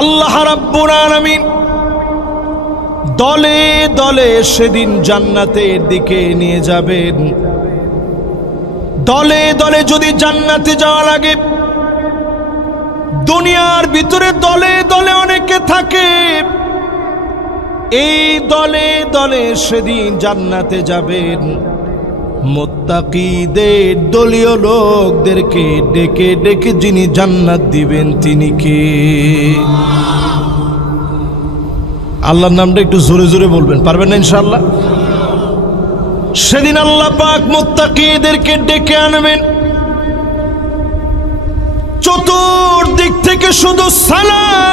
আল্লাহ রাব্বুল আলামিন দলে দলে সেদিন জান্নাতের দিকে নিয়ে যাবেন। দলে দলে যদি জান্নাতে যাওয়া লাগে, দুনিয়ার ভিতরে দলে দলে অনেকে থাকে, এই দলে দলে সেদিন জান্নাতে যাবেন। মুত্তাকিদের দলীয় লোকদেরকে ডেকে ডেকে যিনি জান্নাত দিবেন তিনি কে? আল্লাহর নামটা একটু জোরে জোরে বলবেন, পারবেন না ইনশাআল্লাহ? সেদিন আল্লাহ পাক মুত্তাকিদেরকে ডেকে আনবেন, চতুর্দিক থেকে শুধু সালাম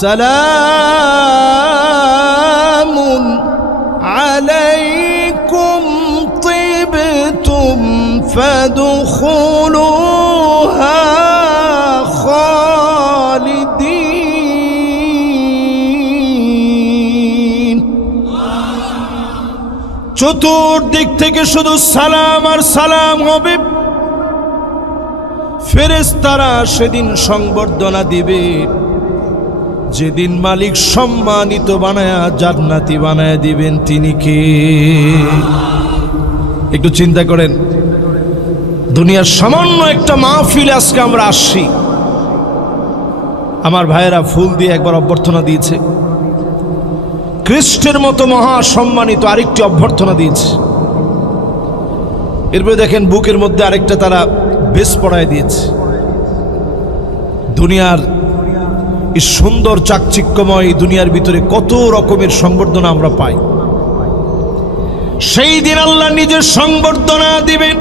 সালামুন আলাইকুম তিবতুম ফাদখুলুহা খালিদিন। চতুর্দিক থেকে শুধু সালাম আর সালাম হবে। ফেরেশতারা সেদিন সংবর্ধনা দিবে, যেদিন মালিক সম্মানিত বানায়া জান্নাতি বানায়া দিবেন তিনি কে? একটু চিন্তা করেন, দুনিয়ার সামান্য একটা মাহফিলে আজকে আমরা আসছি, আমার ভাইয়েরা ফুল দিয়ে একবার অভ্যর্থনা দিয়েছে, খ্রিস্টের মতো মহা সম্মানিত আরেকটি অভ্যর্থনা দিয়েছে, এরপরে দেখেন বুকের মধ্যে আরেকটা তারা বেশ পড়ায় দিয়েছে। দুনিয়ার এই সুন্দর চাকচিক্যময় দুনিয়ার ভিতরে কত রকমের সংবর্ধনা আমরা পাই। সেই দিন আল্লাহ নিজের সংবর্ধনা দিবেন।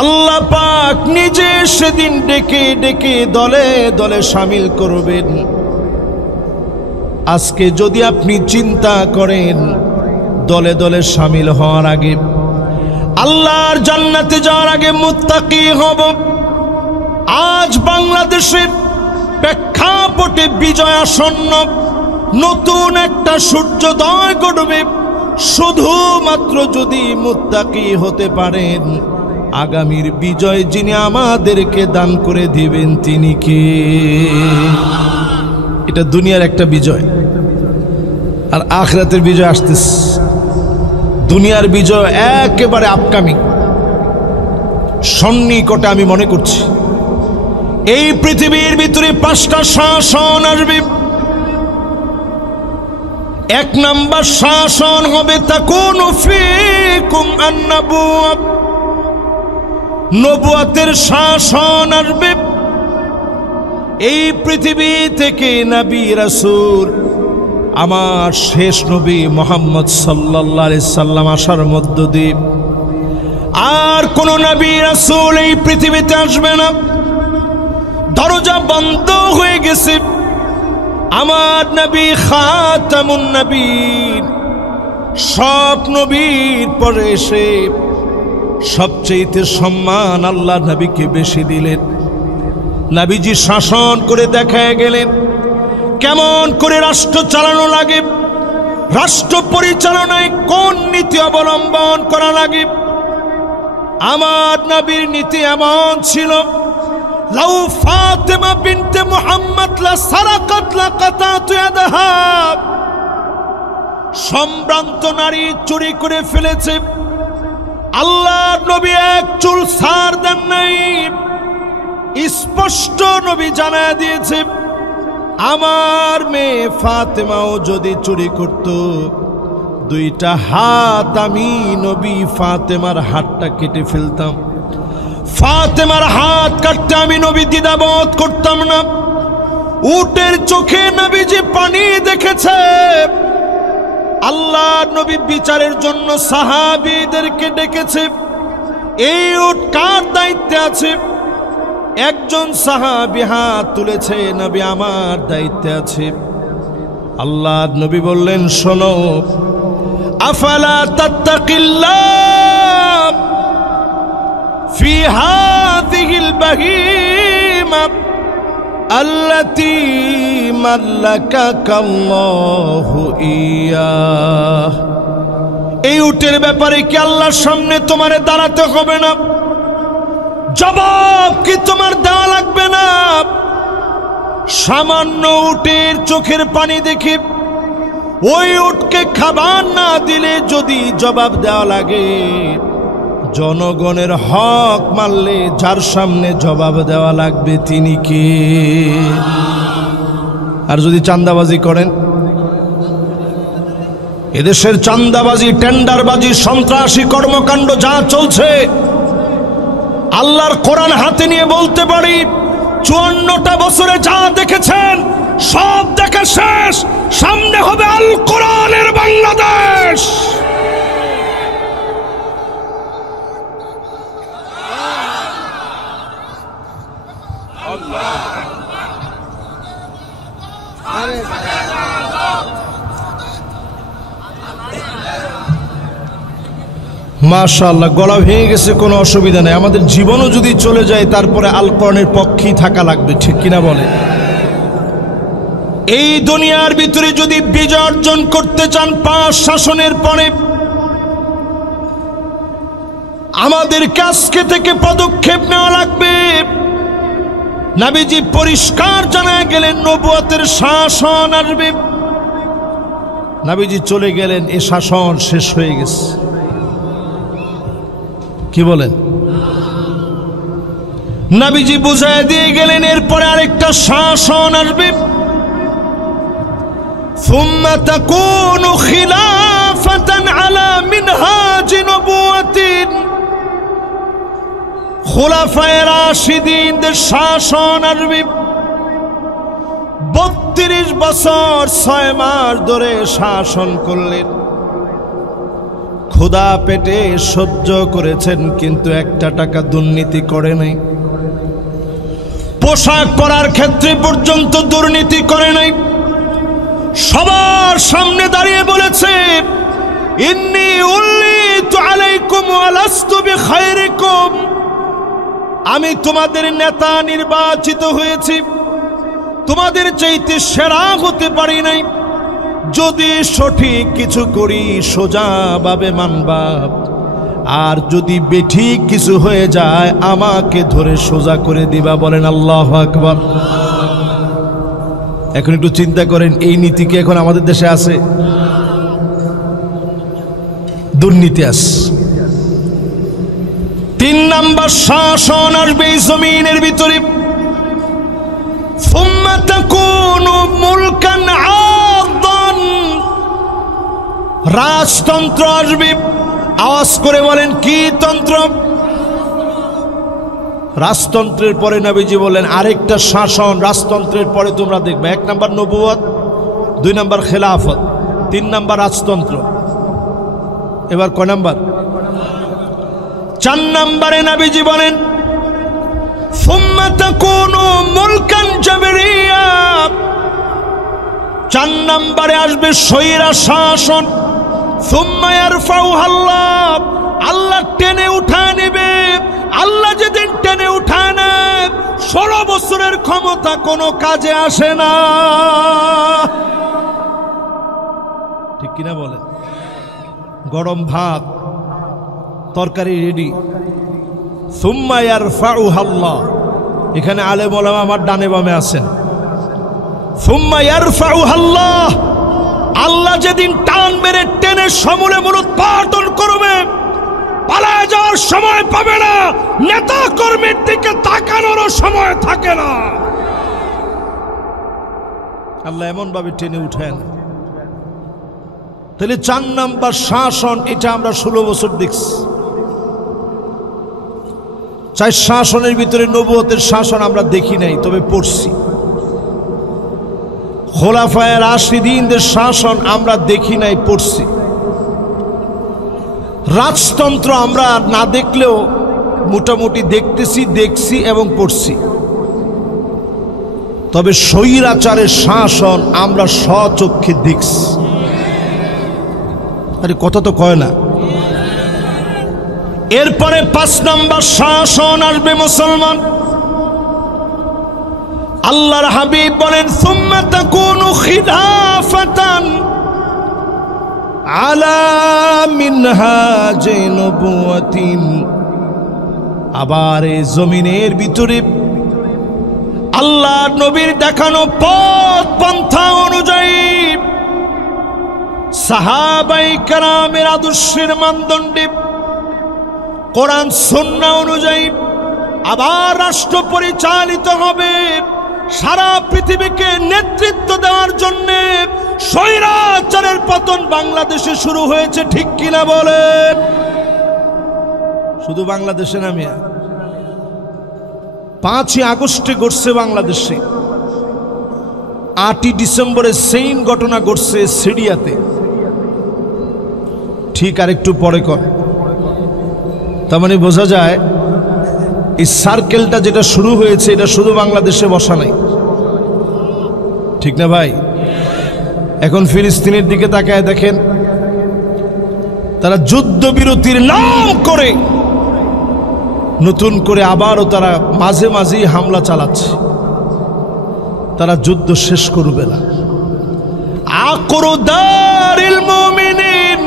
আল্লাহ পাক নিজে সেদিন ডেকে ডেকে দলে দলে শামিল করবেন। আজকে যদি আপনি চিন্তা করেন দলে দলে শামিল হওয়ার আগে, আল্লাহর জান্নাতে যাওয়ার আগে মুত্তাকি হব, আজ বাংলাদেশের প্রেক্ষাপটে বিজয় আসন্ন, নতুন একটা সূর্যোদয় ঘটবে। শুধুমাত্র যদি মুত্তাকি হতে পারেন, আগামীর বিজয় যিনি আমাদেরকে দান করে দিবেন তিনি কে? এটা দুনিয়ার একটা বিজয়, আর আখিরাতের বিজয় আসতেছে। দুনিয়ার বিজয় একেবারে আপকামিং, সন্নিকটে আমি মনে করছি। এই পৃথিবীর ভিতরে 5টা শাসন আসবে। এক নাম্বার শাসন হবে তাকুনু ফীকুম আন-নবুওয়া, নবুয়তের শাসন আসবে। এই পৃথিবী থেকে নবী রাসূল আমার শেষ নবী মুহাম্মদ সাল্লাল্লাহু আলাইহি সাল্লাম আসার মধ্য দিয়ে আর কোন নবী রাসূল এই পৃথিবীতে আসবে না। দরজা বন্ধ হয়ে গেছে। আমার নবী খাতামুন নবীন, সব নবীর পরে এসে সবচেয়ে সম্মান আল্লাহ নবীকে বেশি দিলেন। নবীজি শাসন করে দেখায় গেলেন কেমন করে রাষ্ট্র চালানো লাগে, রাষ্ট্র পরিচালনায় কোন নীতি অবলম্বন করা লাগে। আমার নবীর নীতি এমন ছিল, লাউ ফাতেমা বিনতে মুহাম্মদ লা সারাকাত লা কাতাতু ইয়াদাহা, সম্ভ্রান্ত নারী চুরি করে ফেলেছে, আল্লাহর নবী এক চুল ছাড় দেন নাই। স্পষ্ট নবী জানায় দিয়েছে, আমার মেয়ে ফাতেমাও যদি চুরি করত, 2টা হাত আমি নবী ফাতেমার হাতটা কেটে ফেলতাম। ফাতেমার হাত কাটতে আমি নবী দ্বিধাবোধ করতাম না। উটের চোখে নবীজি পানি দেখেছে। আল্লাহ নবী বিচারের জন্য সাহাবীদেরকে ডেকেছে। এই উট কার দায়িত্বে আছে? একজন সাহাবী হাত তুলেছে, নবী আমার দায়িত্বে আছে। আল্লাহ নবী বললেন, শোনো, আফালা তাত্তাকিল্লাহ ফি হাযিহিল বাহিমা আল্লাতী মাল্লাকাকাল্লাহু ইয়্যাহ। এই উটের ব্যাপারে কি আল্লাহর সামনে তোমারে দাঁড়াতে হবে না? জবাব কি তোমার দেওয়া লাগবে না? সামান্য উটের চোখের পানি দেখে ওই উটকে খাবার না দিলে যদি জবাব দেওয়া লাগে, জনগণের হক মানলে যার সামনে জবাব দেওয়া লাগবে তিনি কে? আর যদি চাঁদাবাজি করেন, এদেশের চাঁদাবাজি, টেন্ডারবাজি, সন্ত্রাসী কর্মকাণ্ড যা চলছে, আল্লাহর কোরআন হাতে নিয়ে বলতে পারি 54টা বছরে যা দেখেছেন সব দেখা শেষ। সামনে হবে আল কোরআনের বাংলাদেশ। মাশাআল্লাহ, গলা ভেঙে গেছে, কোনো অসুবিধা নেই। আমাদের জীবনও যদি চলে যায় তারপরে আল কোরআনের পক্ষেই থাকা লাগবে, ঠিক কিনা বলে? এই দুনিয়ার ভিতরে যদি বিজয় অর্জন করতে চান 5 শাসনের পরে, আমাদের কাজকে থেকে পদক্ষেপ নেওয়া লাগবে। নবীজি পরিষ্কার জানায় গেলেন নবুয়তের শাসন আসবে। নবীজি চলে গেলেন, এ শাসন শেষ হয়ে গেছে। কি বলেন? নবীজি বুঝায় দিয়ে গেলেন এরপরে আরেকটা শাসন আসবে। ثم تكون خلافة على منهاج نبوة খুলাফায়ে রাশিদিনদের শাসন আসবে। 32 বছর 6 মাস ধরে শাসন করলেন, ক্ষুধা পেটে সহ্য করেছেন, কিন্তু 1 টাকা দুর্নীতি করে নাই। পোশাক পরার ক্ষেত্রে পর্যন্ত দুর্নীতি করে নাই। সবার সামনে দাঁড়িয়ে বলেছে, ইন্নী উল্লিতু আলাইকুম ওয়া লাস্তু বিখাইরিকুম, আমি তোমাদের নেতা নির্বাচিত হয়েছি, তোমাদের চাইতে সেরা হতে পারি নাই। যদি সঠিক কিছু করি সোজাভাবে মানবা, আর যদি বেঠিক কিছু হয়ে যায় আমাকে ধরে সোজা করে দিবা। বলেন আল্লাহু আকবার। এখন একটু চিন্তা করেন, এই নীতি কি এখন আমাদের দেশে আছে? দুর্নীতি আছে। 3 নাম্বার শাসন আসবে এই জমিনের ভিতরে। সুম্মা তাকুনু মুলকান আদান, রাজতন্ত্র আসবে। আওয়াজ করে বলেন, কি তন্ত্র? রাজতন্ত্রের পরে নবীজি বলেন আরেকটা শাসন রাজতন্ত্রের পরে তোমরা দেখবে। 1 নাম্বার নবুয়ত, 2 নাম্বার খেলাফত, 3 নাম্বার রাজতন্ত্র। এবার কয় নাম্বার? 4 নাম্বারে নবীজি বলেন সুম্মা তাকুনু মুলকান জাবরিয়া, 4 নাম্বারে আসবে স্বৈরা শাসন। সুম্মা ইয়ারফাউহা আল্লাহ, আল্লাহ টেনে উঠায় নেবে। আল্লাহ যেদিন টেনে উঠায় নেয় 16 বছরের ক্ষমতা কোনো কাজে আসে না, ঠিক কিনা বলেন? গরম ভাত তরকারি রেডি, সুম্মা ইয়ারফাউহা আল্লাহ। এখানে আলেম ওলামা আমার ডানে বামে আছেন। সুম্মা ইয়ারফাউহা আল্লাহ, আল্লাহ যেদিন টান মেরে টেনে সমূলে মূলোৎপাটন করবে, পালায় যাওয়ার সময় পাবে না, নেতা কর্মীর দিকে তাকানোরও সময় থাকে না। আল্লাহ এমন ভাবে টেনে উঠেন। তাহলে 4 নাম্বার শাসন, এটা আমরা 16 বছর দেখছি। 4 শাসনের ভিতরে নবুয়তের শাসন আমরা দেখি নাই, তবে পড়ছি। খোলাফায়ে রাশিদিনদের শাসন আমরা দেখি নাই, পড়ছি। রাজতন্ত্র আমরা না দেখলেও মোটামুটি দেখছি এবং পড়ছি। তবে স্বৈরাচারের শাসন আমরা স্বচক্ষে দেখছি। আরে কথা তো কয় না। এরপরে 5 নাম্বার শাসন আসবে মুসলমান। আল্লাহর হাবিব বলেন সুম্মা তাকুনু খিলাফাতান আলা মিনহাজি নবুওয়াতিন, আবার এই জমিনের ভিতরে আল্লাহ নবীর দেখানো পথ পন্থা অনুযায়ী সাহাবায়ে কেরামের আদর্শের মানদণ্ডে কোরআন সুন্নাহ অনুযায়ী আবার রাষ্ট্র পরিচালিত হবে। সারা পৃথিবীকে নেতৃত্ব দেওয়ার জন্য স্বৈরাচারের পতন বাংলাদেশে শুরু হয়েছে, ঠিক কিনা বলেন? শুধু বাংলাদেশে না মিয়া, 5ই আগস্টে ঘটছে বাংলাদেশে, 8ই ডিসেম্বরে সেম ঘটনা ঘটছে সিরিয়াতে, ঠিক আর একটু পরে কর। তার মানে বোঝা যায় এই সার্কেলটা যেটা শুরু হয়েছে এটা শুধু বাংলাদেশে বসা নাই, ঠিক না ভাই? এখন ফিলিস্তিনের দিকে তাকায় দেখেন, তারা যুদ্ধবিরতির নাম করে নতুন করে আবারও তারা মাঝে মাঝেই হামলা চালাচ্ছে। তারা যুদ্ধ শেষ করবে না। আকরু দারিল মুমিনিন,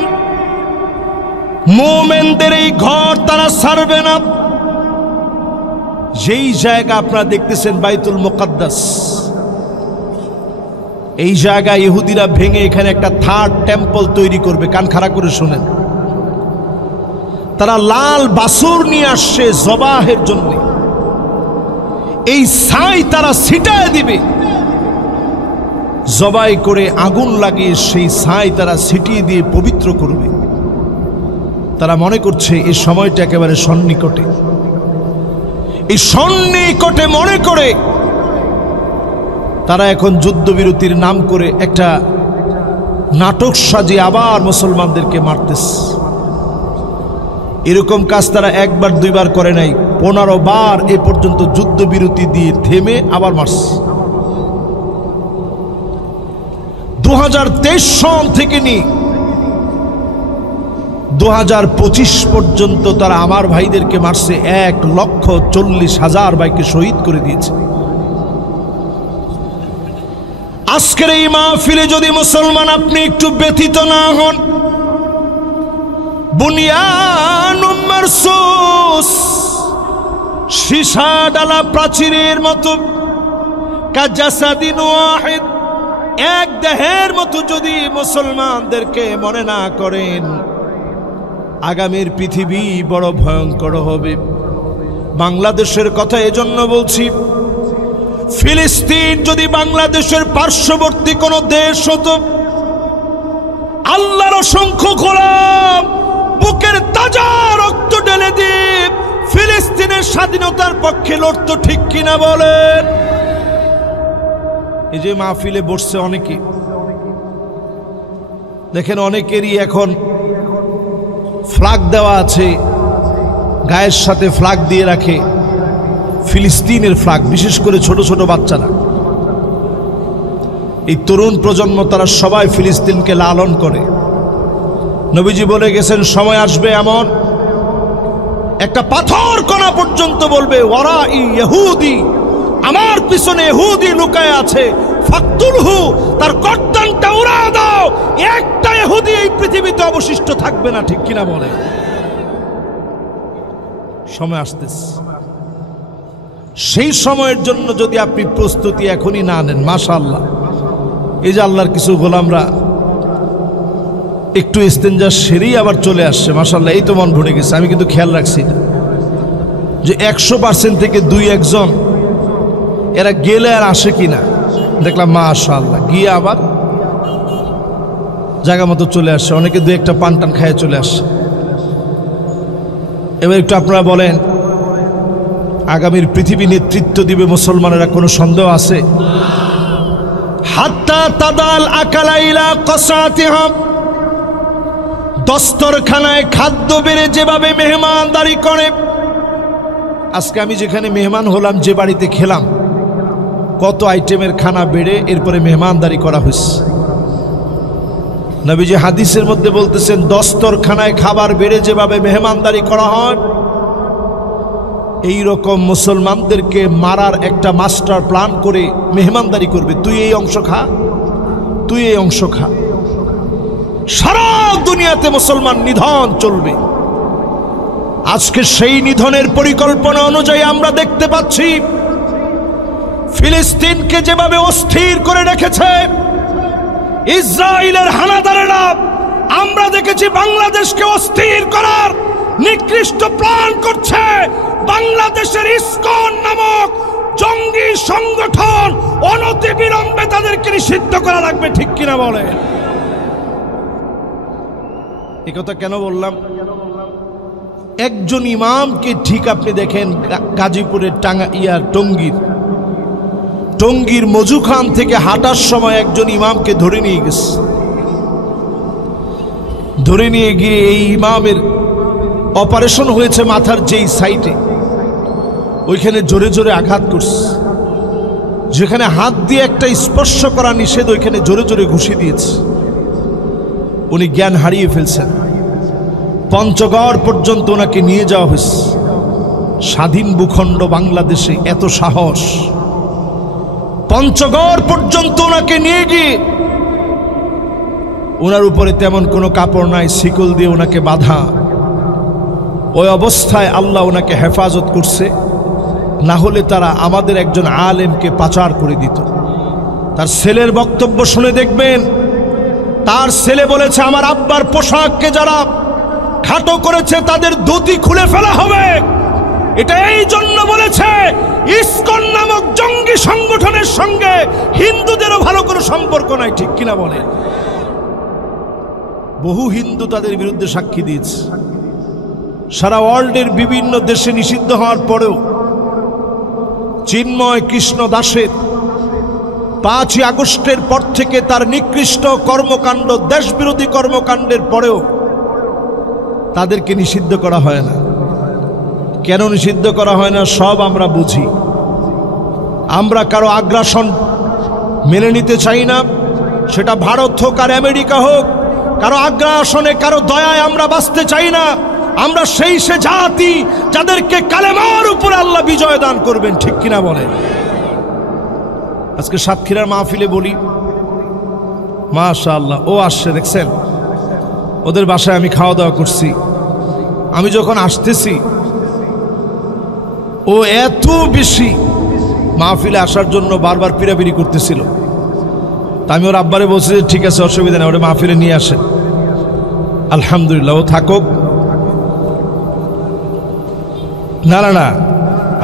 মুমিনদের এই ঘর তারা ছাড়বে না। যেই জায়গা আপনারা দেখতেছেন বাইতুল মুকাদ্দাস, এই জায়গা ইহুদিরা ভেঙে এখানে একটা থার্ড টেম্পল তৈরি করবে। কান খাড়া করে শুনেন, তারা লাল বাছুর নিয়ে আসছে জবাহের জন্য। এই ছাই তারা ছিটায় দিবে, জবাই করে আগুন লাগিয়ে সেই ছাই তারা ছিটিয়ে দিয়ে পবিত্র করবে। তারা মনে করছে এই সময়টা একেবারে সন্নিকটে। এই সন্নিকটে মনে করে তারা এখন যুদ্ধবিরতির নাম করে একটা নাটক সাজিয়ে আবার মুসলমানদেরকে মারতেছে। এরকম কাজ তারা একবার দুইবার করে নাই, 15 বার এ পর্যন্ত যুদ্ধবিরতি দিয়ে থেমে আবার মারছে। 2023 সাল থেকে নিয়ে 2025 পর্যন্ত তারা আমার ভাইদেরকে মারছে, 1,40,000 ভাইকে শহীদ করে দিয়েছে। আজকের এই মাহফিলে যদি মুসলমান আপনি একটু ব্যথিত না হন, বুনিয়ানুম মারসুস, সীসা ডালা প্রাচীরের মতো, কাজাসাদিন ওয়াহিদ, এক দেহের মতো যদি মুসলমানদেরকে মনে না করেন, আগামীর পৃথিবী বড় ভয়ঙ্কর হবে। বাংলাদেশের কথা এজন্য বলছি, ফিলিস্তিন যদি বাংলাদেশের পার্শ্ববর্তী কোন দেশ হতো, আল্লাহর অসংখ্য গোলাম বুকের তাজা রক্ত ঢেলে দিয়ে ফিলিস্তিনের স্বাধীনতার পক্ষে লড়তো, ঠিক কিনা বলেন? এই যে মাহফিলে বসছে অনেকে, দেখেন অনেকেরই এখন ফ্ল্যাগ দেওয়া আছে, গায়ের সাথে ফ্ল্যাগ দিয়ে রাখে, ফিলিস্তিনের ফ্ল্যাগ। বিশেষ করে ছোট ছোট বাচ্চারা, এই তরুণ প্রজন্ম, তারা সবাই ফিলিস্তিনকে লালন করে। নবীজি বলে গেছেন, সময় আসবে এমন একটা পাথর কণা পর্যন্ত বলবে, ওয়ারা ইহুদি, আমার পিছনে ইহুদি লুকায় আছে, ফাকতুলহু, তার গর্দানটা উড়া দাও। একটা ইহুদি এই পৃথিবীতে অবশিষ্ট থাকবে না, ঠিক কিনা বলে? সময় আসতেছে, সেই সময়ের জন্য যদি আপনি প্রস্তুতি এখনই না নেন, মাশাআল্লাহ, এই যে আল্লাহর কিছু গোলামরা একটু ইস্তেঞ্জা সেরেই আবার চলে আসছে, মাশাআল্লাহ, এই তো মন ভরে গেছে। আমি কিন্তু খেয়াল রাখছি না যে 100% থেকে 2-1 জন এরা গেলে আর আসে কিনা। দেখলাম মাশাআল্লাহ, গিয়ে আবার জায়গা মতো চলে আসছে। অনেকে 2-1টা পান টান খায় চলে আসছে। এবার একটু আপনারা বলেন, আগামীর পৃথিবী নেতৃত্ব দিবে মুসলমানেরা, কোনো সন্দেহ আছে? হাত্তা তাদাল আকালাইলা কসাতিহা, দস্তরখানায় খাদ্য বেড়ে যেভাবে মেহমানদারি করে। আজকে আমি যেখানে মেহমান হলাম, যে বাড়িতে খেলাম, কত আইটেমের খানা বেড়ে এরপরে মেহমানদারি করা হয়েছে। নবীজি হাদিসের মধ্যে বলতেছেন, দস্তরখানায় খাবার বেড়ে যেভাবে মেহমানদারি করা হয়, এই রকম মুসলমানদেরকে মারার একটা মাস্টার প্ল্যান করে মেহমানদারি করবে। তুই এই অংশ খা, তুই এই অংশ খা। সারা দুনিয়াতে মুসলমান নিধন চলবে। আজকে সেই নিধনের পরিকল্পনা অনুযায়ী আমরা দেখতে পাচ্ছি ফিলিস্তিনকে যেভাবে অস্থির করে রেখেছে ইসরায়েলের হানাদারেরা, আমরা দেখেছি বাংলাদেশকে অস্থির করার নিকৃষ্ট প্ল্যান করছে। বাংলাদেশের ইসকন নামক জঙ্গি সংগঠন অনতিবিলম্বে তাদেরকে নিষিদ্ধ করা লাগবে, ঠিক কিনা বলে? এই কথা কেন বললাম? একজন ইমামকে ঠিক আপনি দেখেন গাজীপুরের টঙ্গীর মজুখান থেকে হাঁটার সময় একজন ইমামকে ধরে নিয়ে গেছে। ধরে নিয়ে গিয়ে এই ইমামের অপারেশন হয়েছে মাথার যেই সাইডে, ওইখানে জোরে জোরে আঘাত করছে। যেখানে হাত দিয়ে একটা স্পর্শ করা নিষেধ, ওইখানে জোরে জোরে ঘুষি দিয়েছে। উনি জ্ঞান হারিয়ে ফেলছেন। পঞ্চগড় পর্যন্ত ওনাকে নিয়ে যাওয়া হয়েছে। স্বাধীন ভূখণ্ড বাংলাদেশে এত সাহস! পঞ্চগড় পর্যন্ত ওনাকে নিয়ে গিয়ে ওনার উপরে তেমন কোনো কাপড় নাই, শিকল দিয়ে ওনাকে বাঁধা। ওই অবস্থায় আল্লাহ ওনাকে হেফাজত করছে, না হলে তারা আমাদের একজন আলেমকে পাচার করে দিত। তার ছেলের বক্তব্য শুনে দেখবেন, তার ছেলে বলেছে আমার আব্বার পোশাককে যারা খাটো করেছে তাদের ধুতি খুলে ফেলা হবে। এটা এই জন্য বলেছে ইসকন নামক জঙ্গি সংগঠনের সঙ্গে হিন্দুদেরও ভালো কোনো সম্পর্ক নাই, ঠিক কিনা বলে? বহু হিন্দু তাদের বিরুদ্ধে সাক্ষী দিয়েছে। সারা ওয়ার্ল্ডের বিভিন্ন দেশে নিষিদ্ধ হওয়ার পরেও চিন্ময় কৃষ্ণ দাসের 5ই আগস্টের পর থেকে তার নিকৃষ্ট কর্মকাণ্ড, দেশবিরোধী কর্মকাণ্ডের পরেও তাদেরকে নিষিদ্ধ করা হয় না। কেন নিষিদ্ধ করা হয় না সব আমরা বুঝি। আমরা কারো আগ্রাসন মেনে নিতে চাই না, সেটা ভারত হোক আর আমেরিকা হোক। কারো আগ্রাসনে, কারো দয়ায় আমরা বাঁচতে চাই না। আমরা সেই সে জাতি যাদেরকে কালেমার উপরে আল্লাহ বিজয় দান করবেন, ঠিক কিনা বলে? আজকে সাতক্ষীরার মাহফিলে বলি, মাশাআল্লাহ ও আসছে, দেখছেন? ওদের বাসায় আমি খাওয়া দাওয়া করছি। আমি যখন আসতেছি ও এত বেশি মাহফিলে আসার জন্য বারবার পিড়াপিড়ি করতেছিল। তা আমি ওর আব্বারে বলছি যে ঠিক আছে, অসুবিধা নেই, ওটা মাহফিলে নিয়ে আসেন। আলহামদুলিল্লাহ, ও থাকুক। না না না,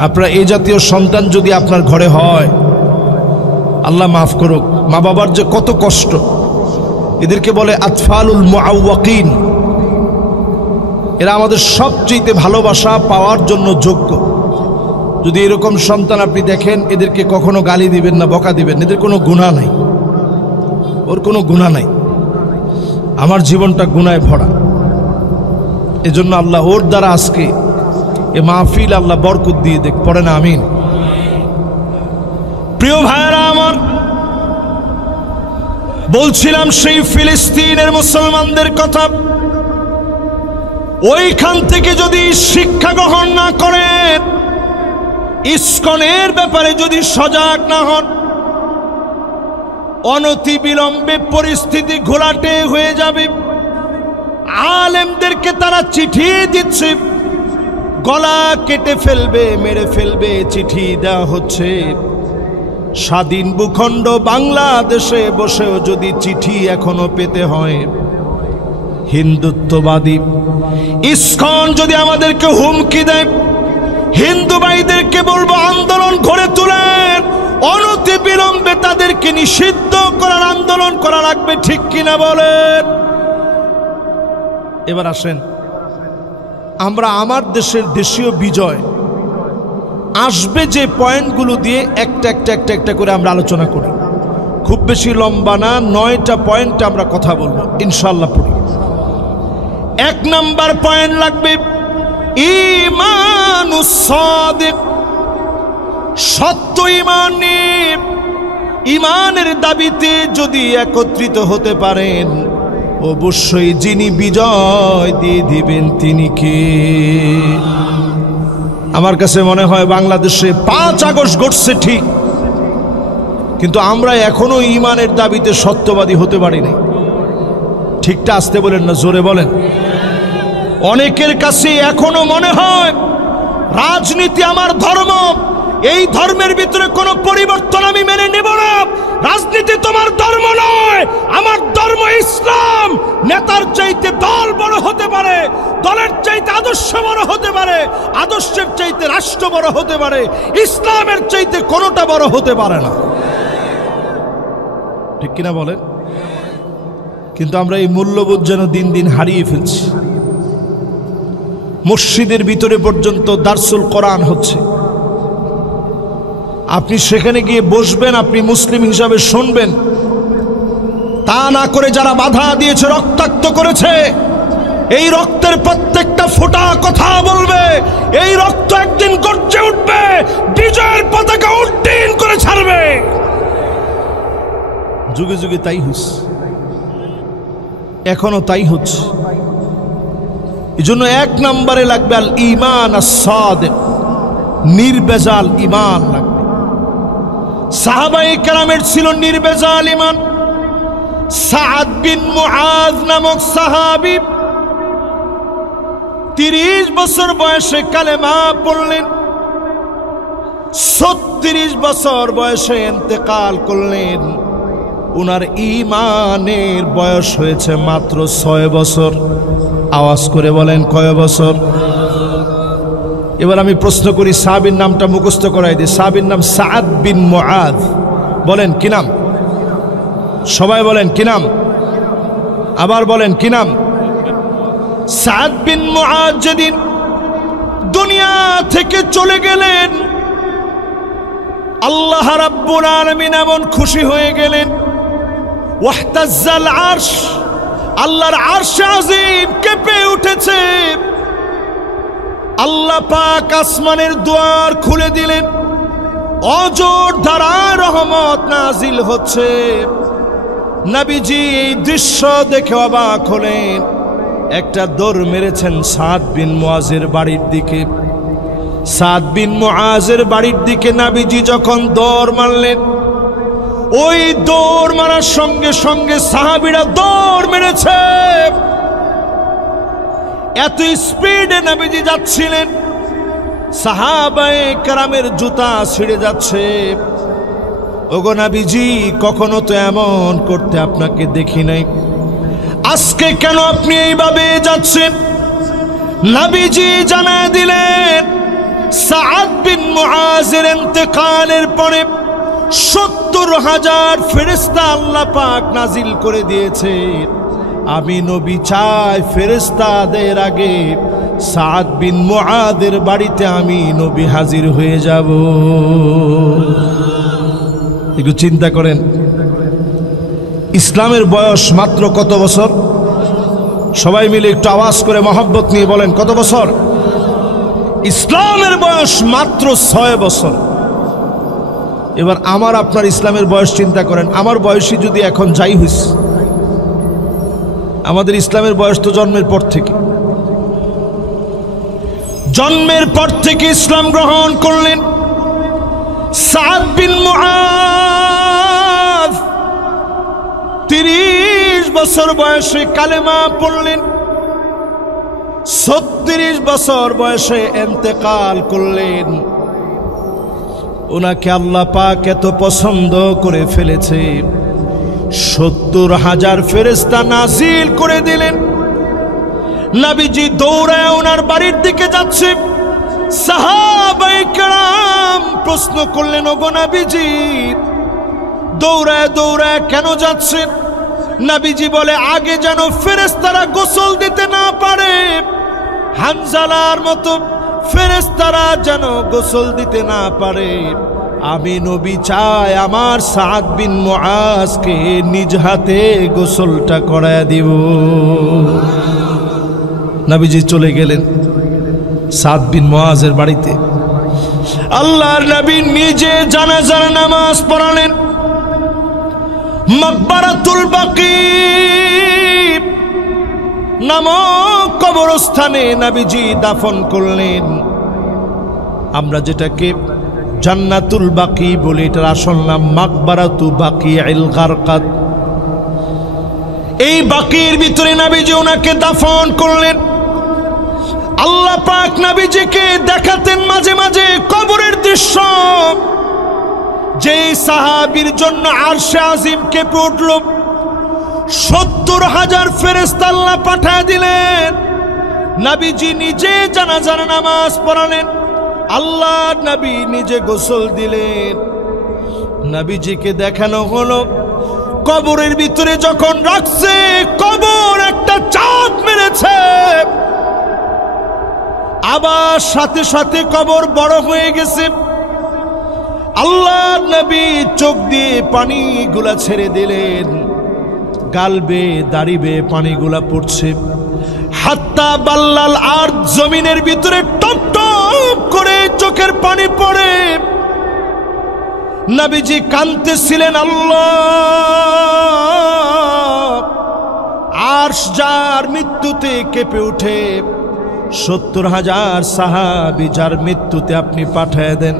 আপনার এই জাতীয় সন্তান যদি আপনার ঘরে হয়, আল্লাহ মাফ করুক, মা বাবার যে কত কষ্ট। এদেরকে বলে আতফালুল মুআওয়াকিন। এরা আমাদের সবচেয়ে ভালোবাসা পাওয়ার জন্য যোগ্য। যদি এরকম সন্তান আপনি দেখেন, এদেরকে কখনো গালি দিবেন না, বকা দিবেন। এদের কোনো গুনাহ নাই, ওর কোনো গুনাহ নাই। আমার জীবনটা গুনায় ভরা। এজন্য আল্লাহ ওর দ্বারা আজকে এ মাহফিল আল্লাহ বরকত দিয়ে দেখ, পড়ে না আমিন। প্রিয় ভাইরা আমার, বলছিলাম সেই ফিলিস্তিনের মুসলমানদের কথা। ওইখান থেকে যদি শিক্ষা গ্রহণ না করেন, ইসকনের ব্যাপারে যদি সজাগ না হন, অনতিবিলম্বে পরিস্থিতি ঘোলাটে হয়ে যাবে। আলেমদেরকে তারা চিঠি দিচ্ছে, গলা কেটে ফেলবে, মেরে ফেলবে। চিঠি দেওয়া হচ্ছে স্বাধীন ভূখণ্ড বাংলাদেশে বসেও যদি চিঠি এখনো পেতে হয়। হিন্দুত্ববাদী ইসকন যদি আমাদেরকে হুমকি দেয়, হিন্দু ভাইদেরকে বলবো আন্দোলন গড়ে তুলেন, অনতিবিলম্বে তাদেরকে নিষিদ্ধ করার আন্দোলন করা লাগবে, ঠিক কিনা বলেন? এবার আসেন, আমরা আমার দেশের দেশীয় বিজয় আসবে যে পয়েন্টগুলো দিয়ে একটা একটা একটা একটা করে আমরা আলোচনা করি। খুব বেশি লম্বা না, 9টা পয়েন্টে আমরা কথা বলবো ইনশাআল্লাহ। পড়ি। 1 নাম্বার পয়েন্ট লাগবে ঈমানুস সাদিক, সত্য ঈমান নিয়ে ঈমানের দাবিতে যদি একত্রিত হতে পারেন, অবশ্যই যিনি বিজয় দিয়ে দিবেন তিনি কে? আমার কাছে মনে হয় বাংলাদেশে 5 আগস্ট ঘটছে ঠিক, কিন্তু আমরা এখনো ঈমানের দাবিতে সত্যবাদী হতে পারিনি। ঠিকটা আসতে বলেন না, জোরে বলেন। অনেকের কাছে এখনো মনে হয় রাজনীতি আমার ধর্ম, এই ধর্মের ভিতরে কোনো পরিবর্তন আমি মেনে নেব না। রাজনীতি তোমার ধর্ম নয়, আমার ধর্ম ইসলাম। নেতার চাইতে দল বড় হতে পারে, দলের চাইতে আদর্শ বড় হতে পারে, আদর্শের চাইতে রাষ্ট্র বড় হতে পারে, ইসলামের চাইতে কোনোটা বড় হতে পারে না। ঠিক কিনা বলেন? কিন্তু আমরা এই মূল্যবোধ যেন দিন দিন হারিয়ে ফেলছি। মসজিদের ভিতরে পর্যন্ত দারসুল কোরআন হচ্ছে, আপনি সেখানে গিয়ে বসবেন, আপনি মুসলিম হিসাবে শুনবেন। তা না করে যারা বাধা দিয়েছে, রক্তাক্ত করেছে, এই রক্তের প্রত্যেকটা ফোঁটা কথা বলবে। এই রক্ত একদিন গর্জে উঠবে, বিজয়ের পতাকা উড্ডীন করে ছাড়বে। যুগে যুগে তাই হচ্ছে, এখনো তাই হচ্ছে। এই জন্য এক নম্বরে লাগবে আল ঈমান আস-সাদিক, নির্ভেজাল ঈমান লাগবে। সাহাবায়ে কেরামের ছিল নির্ভেজাল ঈমান। সাআদ বিন মুআজ নামক সাহাবী 30 বছর বয়সে কালেমা পড়লেন, 36 বছর বয়সে ইন্তেকাল করলেন। উনার ঈমানের বয়স হয়েছে মাত্র 6 বছর। আওয়াজ করে বলেন কয় বছর? এবার আমি প্রশ্ন করি, সাহাবীর নামটা মুখস্থ করাই দিই। সাহাবীর নাম সাআদ বিন মুআজ। বলেন কি নাম? সবাই বলেন কি নাম? আবার বলেন কি নাম? সাআদ বিন মুআজ যেদিন দুনিয়া থেকে চলে গেলেন, আল্লাহ রাব্বুল আলামিন এমন খুশি হয়ে গেলেন, ওয়াহতাজ্জাল আরশ, আল্লাহর আরশ আজিম কেঁপে উঠেছে। আল্লাহ পাক আসমানের দুয়ার খুলে দিলেন, অজোর ধারায় রহমত নাজিল হচ্ছে। নবীজি এই দৃশ্য দেখে অবাক হলেন, একটা দৌড় মেরেছেন সাদ বিন মুআজের বাড়ির দিকে। সাদ বিন মুআজের বাড়ির দিকে নবীজি যখন দৌড় মারলেন, ওই দৌড় মারার সঙ্গে সঙ্গে সাহাবীরা দৌড় মেরেছে। এত স্পিডে নবীজি যাচ্ছিলেন, সাহাবায়ে কেরামের জুতা ছিঁড়ে যাচ্ছে। ওগো নবীজি, কখনো তো এমন করতে আপনাকে দেখি নাই, আজকে কেন আপনি এইভাবে যাচ্ছেন? নবীজি জানায় দিলেন, সাআদ বিন মুআজের ইন্তেকালের পরে 70,000 ফেরেশতা আল্লাহ পাক নাজিল করে দিয়েছে। আমি নবী চাই ফেরেশতাদের আগে সাআদ বিন মুআজের বাড়িতে আমি নবী হাজির হয়ে যাব। একটু চিন্তা করেন, ইসলামের বয়স মাত্র কত বছর? সবাই মিলে একটু আওয়াজ করে মহব্বত নিয়ে বলেন কত বছর? ইসলামের বয়স মাত্র 6 বছর। এবার আমার আপনার ইসলামের বয়স চিন্তা করেন। আমার বয়সী যদি এখন যাই হইস, আমাদের ইসলামের বয়স তো জন্মের পর থেকে, জন্মের পর থেকে ইসলাম গ্রহণ করলেন সাআদ বিন মুআজ। 30 বছর বয়সে কালেমা পড়লেন, 36 বছর বয়সে ইন্তেকাল করলেন। ওনাকে আল্লাহ পাক এত পছন্দ করে ফেলেছে, 70,000 ফেরেশতা নাজিল করে দিলেন। নবীজি দৌড়ায় ওনার বাড়ির দিকে যাচ্ছে। সাহাবায়ে কেরাম প্রশ্ন করলেন, ওগো নবীজি, দৌড়ায় দৌড়ায় কেন যাচ্ছেন? নবীজি বলে, আগে যেন ফেরেশতারা গোসল দিতে না পারে, হানজালার মতো ফেরেশতারা যেন গোসল দিতে না পারে। আমি নবী চাই আমার সাআদ বিন মুআজকে নিজ হাতে গোসলটা করায় দিব। নবীজি চলে গেলেন সাআদ বিন মুআজের বাড়িতে। আল্লাহর নবী নিজে জানাজার নামাজ পড়ালেন। মাকবারাতুল বাকি নামক কবরস্থানে নবীজি দাফন করলেন। আমরা যেটাকে জান্নাতুল বাকি বলি, এটার আসল নাম মাকবারাতু বাকিউল গারকাদ। এই বাকির ভিতরে নবীজি ওনাকে দাফন করলেন। আল্লাহ পাক নবীজিকে দেখাতেন মাঝে মাঝে কবরের দৃশ্য। যেই সাহাবীর জন্য আরশে আজিম কেঁপে উঠল, 70,000 ফেরেশতা আল্লাহ পাঠিয়ে দিলেন। নবীজি নিজে জানাজার নামাজ পড়ালেন, আল্লাহ নবী নিজে গোসল দিলেন। নবীজিকে দেখানো হলো কবরের ভিতরে যখন রাখছে, কবর একটা চাপ মেরেছে, আবার সাথে সাথে কবর বড় হয়ে গেছে। আল্লাহ নবী চোখ দিয়ে পানিগুলা ছেড়ে দিলেন, গালবে দাঁড়িবে পানিগুলা পড়ছে। হাত্তা বাল্লাল আর জমিনের ভিতরে টপ টপ করে চোখের পানি পড়ে। নবীজি কাঁদতেছিলেন, আল্লাহ আরশ যার মৃত্যুতে কেঁপে উঠে, 70,000 সাহাবী যার মৃত্যুতে আপনি পাঠিয়ে দেন।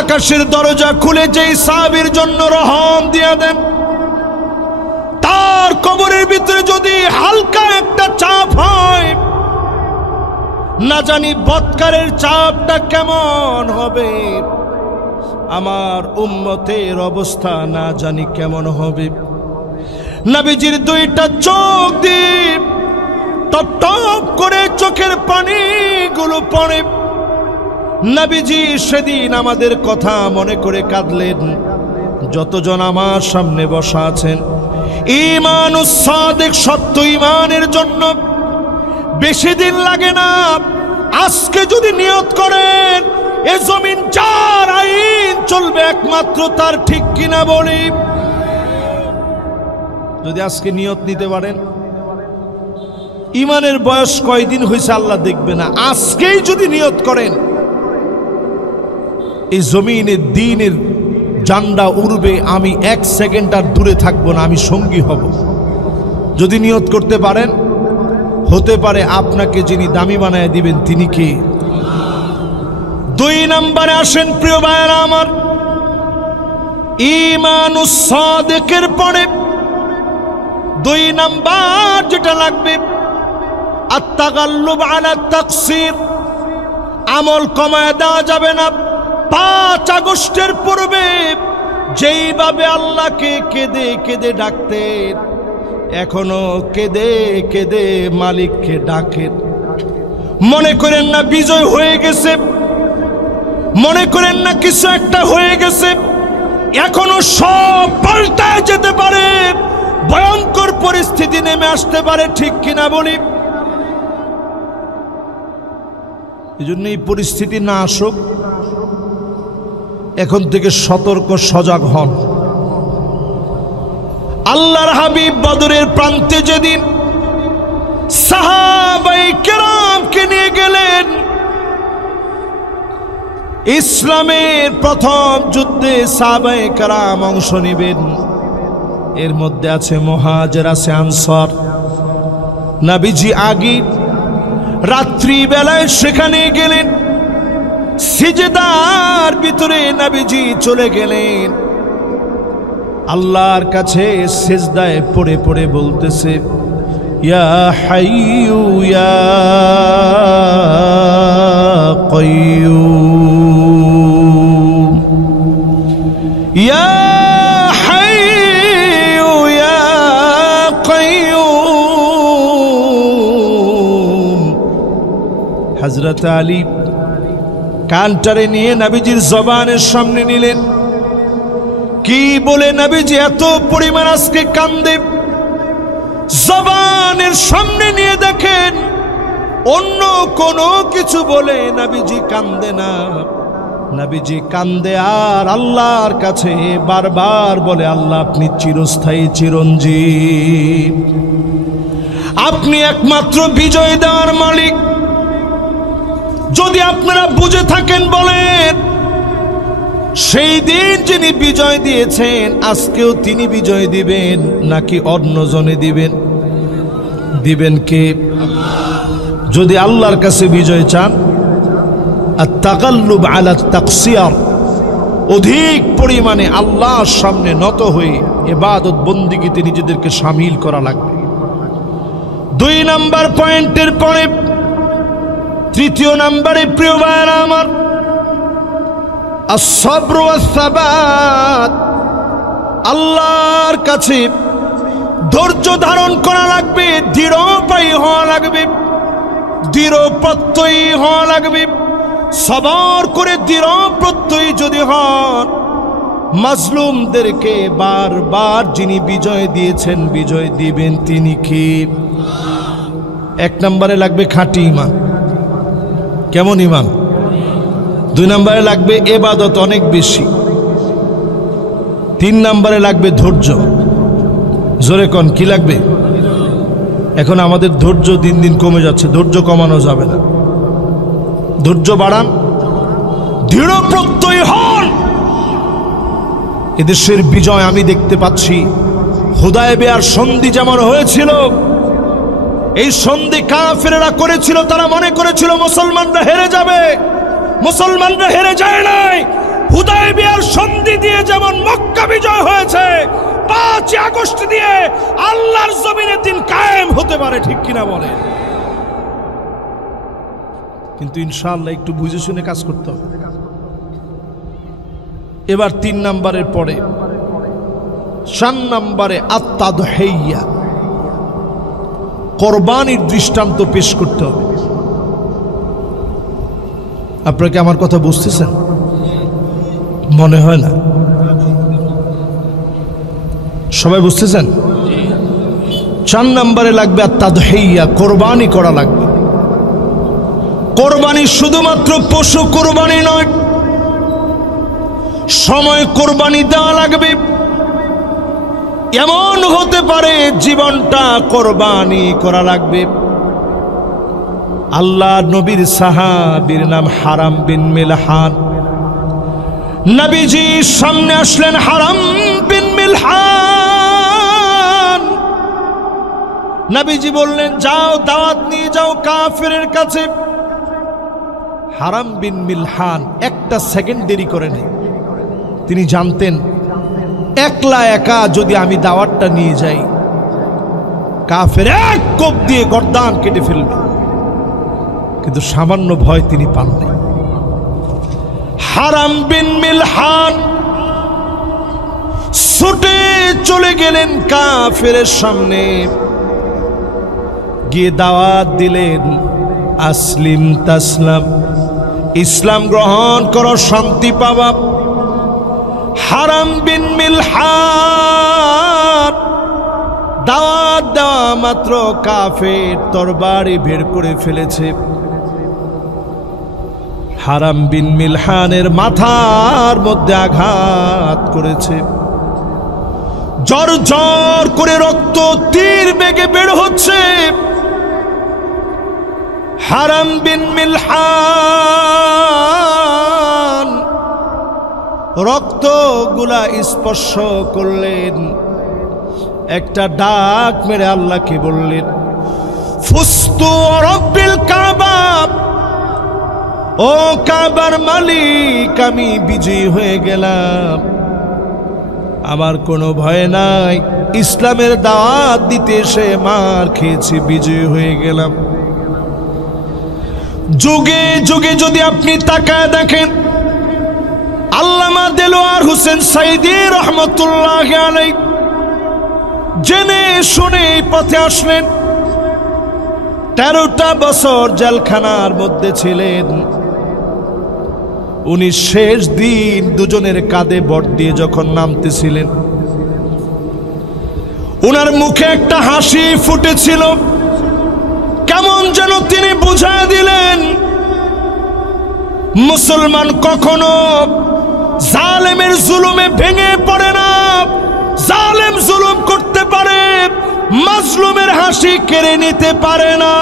আকাশের দরজা খুলে যেই সাহাবীর জন্য রহম দিয়া দেন, তার কবরের ভিতরে যদি হালকা একটা চাপ হয়, না জানি বৎকারের চাপটা কেমন হবে, আমার উম্মতের অবস্থা না জানি কেমন হবে। নবীজির দুইটা চোখ দিয়ে টপ টপ করে চোখের পানিগুলো পড়ে। নবীজি সেদিন আমাদের কথা মনে করে কাঁদলেন। যতজন আমার সামনে বসা আছেন, ঈমানুস সাদিক, সত্য ঈমানের জন্য বেশি দিন লাগে না। আজকে যদি নিয়ত করেন এ জমিন যার আইন চলবে একমাত্র তার, ঠিক কিনা বলি? যদি আজকে নিয়ত নিতে পারেন, ঈমানের বয়স কয়দিন হয়েছে আল্লাহ দেখবে না, আজকেই যদি নিয়ত করেন এই জমিনে দ্বীনের জান্ডা উড়বে, আমি 1 সেকেন্ড আর দূরে থাকবো না, আমি সঙ্গী হব। যদি নিয়ত করতে পারেন, হতে পারে আপনাকে যিনি দামি বানায় দিবেন তিনি কে? 2 নম্বরে আসেন প্রিয় ভাইরা আমার, ঈমানুস সাদিকের পরে 2 নাম্বার যেটা লাগবে, আত-তাগাল্লুব আলা তাকসির। আমল কমায় দেওয়া যাবে না। 5 আগস্টের পূর্বে যেইভাবে আল্লাহকে কেঁদে কেঁদে ডাকতেন, এখনো কেঁদে কেঁদে মালিককে ডাকেন। মনে করেন না বিজয় হয়ে গেছে, মনে করেন না কিছু একটা হয়ে গেছে, এখনো সব পাল্টায় যেতে পারে, ভয়ঙ্কর পরিস্থিতি নেমে আসতে পারে, ঠিক কিনা বলি? এই জন্য এই পরিস্থিতি না আসুক, এখন থেকে সতর্ক সজাগ হন। আল্লাহর হাবিব বদরের প্রান্তে যেদিন সাহাবায়ে কেরামকে নিয়ে গেলেন, ইসলামের প্রথম যুদ্ধে সাহাবায়ে কেরাম অংশ নেবেন। এর মধ্যে আছে মুহাজির, আছে আনসার। নবীজি আগে রাত্রি বেলায় সেখানে গেলেন, সিজদার ভিতরে নবীজি চলে গেলেন। আল্লাহর কাছে সিজদায় পড়ে পড়ে বলতেছে, ইয়া হাইয়ু ইয়া কাইয়ুম, ইয়া হাইয়ু ইয়া কাইয়ুম। হযরত আলী কানটারে নিয়ে নবীজির জবানের সামনে নিলেন। কি বলে নবীজি এত পরিমাণ আজকে কান্দে? জবানের সামনে নিয়ে দেখেন, অন্য কোনো কিছু বলে নবীজি কান্দে না। নবীজি কান্দে আর আল্লাহর কাছে বারবার বলে, আল্লাহ আপনি চিরস্থায়ী চিরঞ্জীব, আপনি একমাত্র বিজয় দেওয়ার মালিক। যদি আপনারা বুঝে থাকেন বলেন, সেই দিন যিনি বিজয় দিয়েছেন আজকেও তিনি বিজয় দিবেন নাকি অন্যজনে দিবেন? দিবেন কে? যদি আল্লাহর কাছে বিজয় চান, আত-তাগাল্লুব আলা তাকসির, অধিক পরিমাণে আল্লাহর সামনে নত হয়ে ইবাদত বন্দেগীতে নিজেদেরকে শামিল করা লাগবে। 2 নাম্বার পয়েন্টের পরে তৃতীয় নম্বরে প্রিয় ভাইরা আমার, আস-সাবর ওয়াস-সাবাত, আল্লাহর কাছে ধৈর্য ধারণ করা লাগবে, দৃঢ়পায়ী হওয়া লাগবে, দৃঢ় প্রত্যয়ী হওয়া লাগবে। সবর করে দৃঢ় প্রত্যয়ী যদি হন, মাজলুমদেরকে বারবার যিনি বিজয় দিয়েছেন, বিজয় দিবেন তিনি কি? এক নম্বরে লাগবে খাঁটি ঈমান। কেমন ঈমান? দুই নম্বরে লাগবে ইবাদত অনেক বেশি। তিন নম্বরে লাগবে ধৈর্য। জোরে কোন কি লাগবে? এখন আমাদের ধৈর্য দিন দিন কমে যাচ্ছে, ধৈর্য কমানো যাবে না, ধৈর্য বাড়ান, দৃঢ় প্রত্যয়ী হন। এদেশের বিজয় আমি দেখতে পাচ্ছি। হুদায়বিয়ার সন্ধি যেমন হয়েছিল, এই সন্ধি কাফেররা করেছিল, তারা মনে করেছিল মুসলমানরা হেরে যাবে, মুসলমানরা হেরে যায় নাই। হুদায়বিয়ার সন্ধি দিয়ে যেমন মক্কা বিজয় হয়েছে, 5 আগস্ট দিয়ে আল্লাহর জমিনে দিন কায়েম হতে পারে, ঠিক কিনা বলে? কিন্তু ইনশাআল্লাহ একটু বুঝে শুনে কাজ করতে হবে। এবার 3 নম্বরের পরে 4 নম্বরে আত-তাদহিয়া, কোরবানির দৃষ্টান্ত পেশ করতে হবে। আপনারা কি আমার কথা বুঝতেছেন? মনে হয় না সবাই বুঝতেছেন। 4 নম্বরে লাগবে আত-তাদহিয়া, কোরবানি করা লাগবে। কোরবানি শুধুমাত্র পশু কোরবানি নয়, সময় কোরবানি দেওয়া লাগবে। এমন হতে পারে জীবনটা কোরবানি করা লাগবে। আল্লাহ নবীর সাহাবীর নাম হারাম বিন মিলহান। নবীজি সামনে আসলেন, হারাম বিন মিলহান। নবীজি বললেন, যাও দাওয়াত নিয়ে যাও কাফেরের কাছে। হারাম বিন মিলহান একটা সেকেন্ড দেরি করে নেই। তিনি জানতেন একলা একা যদি আমি দাওয়াতটা নিয়ে যাই, কাফের এক কোপ দিয়ে গর্দান কেটে ফেলবে। কিন্তু সামান্য ভয় তিনি পান নাই। হারাম বিন মিলহান ছুটে চলে গেলেন কাফেরের সামনে, গিয়ে দাওয়াত দিলেন, আসলিম তাসলাম, ইসলাম গ্রহণ করো, শান্তি পাবা। হারাম বিন মিলহান দাওয়াত দেওয়া মাত্র কাফের তরবারি বের করে ফেলেছে। হারাম বিন মিলহানের মাথার মধ্যে আঘাত করেছে, জ্বর জ্বর করে রক্ত তীর বেগে বের হচ্ছে। হারাম বিন মিলহান রক্ত গুলা স্পর্শ করলেন, একটা ডাক মেরে আল্লাহকে বললেন, ফুস্তু রব্বিল কাবা, ও কাবার মালিক, আমি বিজয়ী হয়ে গেলাম, আমার কোনো ভয় নাই। ইসলামের দাওয়াত দিতে এসে মার খেয়েছি, বিজয়ী হয়ে গেলাম। যুগে যুগে যদি আপনি তাকায় দেখেন, আল্লামা দেলোয়ার হোসেন সাইদি রহমতুল্লাহ আলাইহি জেনে শুনে পথে আসলেন। 13টা বছর জেলখানার মধ্যে ছিলেন। উনি শেষ দিন দুজনের কাঁধে বট দিয়ে যখন নামতেছিলেন, উনার মুখে একটা হাসি ফুটেছিল। কেমন যেন তিনি বুঝায় দিলেন, মুসলমান কখনো জালেমের জুলুমে ভেঙে পড়ে না। জালেম জুলুম করতে পারে, মাজলুমের হাসি কেড়ে নিতে পারে না।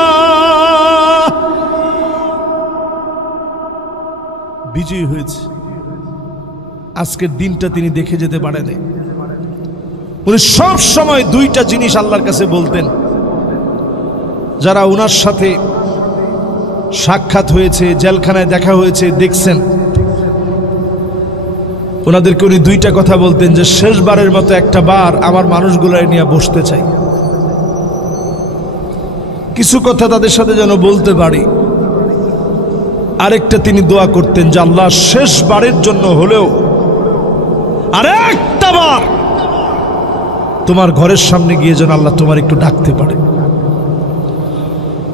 বিজয়ী হয়েছে। আজকের দিনটা তিনি দেখে যেতে পারেনি। উনি সব সময় 2টা জিনিস আল্লাহর কাছে বলতেন। যারা উনার সাথে সাক্ষাৎ হয়েছে, জেলখানায় দেখা হয়েছে, দেখছেন, ওনাদেরকে উনি 2টা কথা বলতেন, যে শেষবারের মতো একটা বার আমার মানুষগুলোর নিয়ে বসতে চাই, কিছু কথা তাদের সাথে যেন বলতে পারি। আরেকটা তিনি দোয়া করতেন যে আল্লাহ শেষবারের জন্য হলেও আরেকটা বার তোমার ঘরের সামনে গিয়ে যেন আল্লাহ তোমার একটু ডাকতে পারে।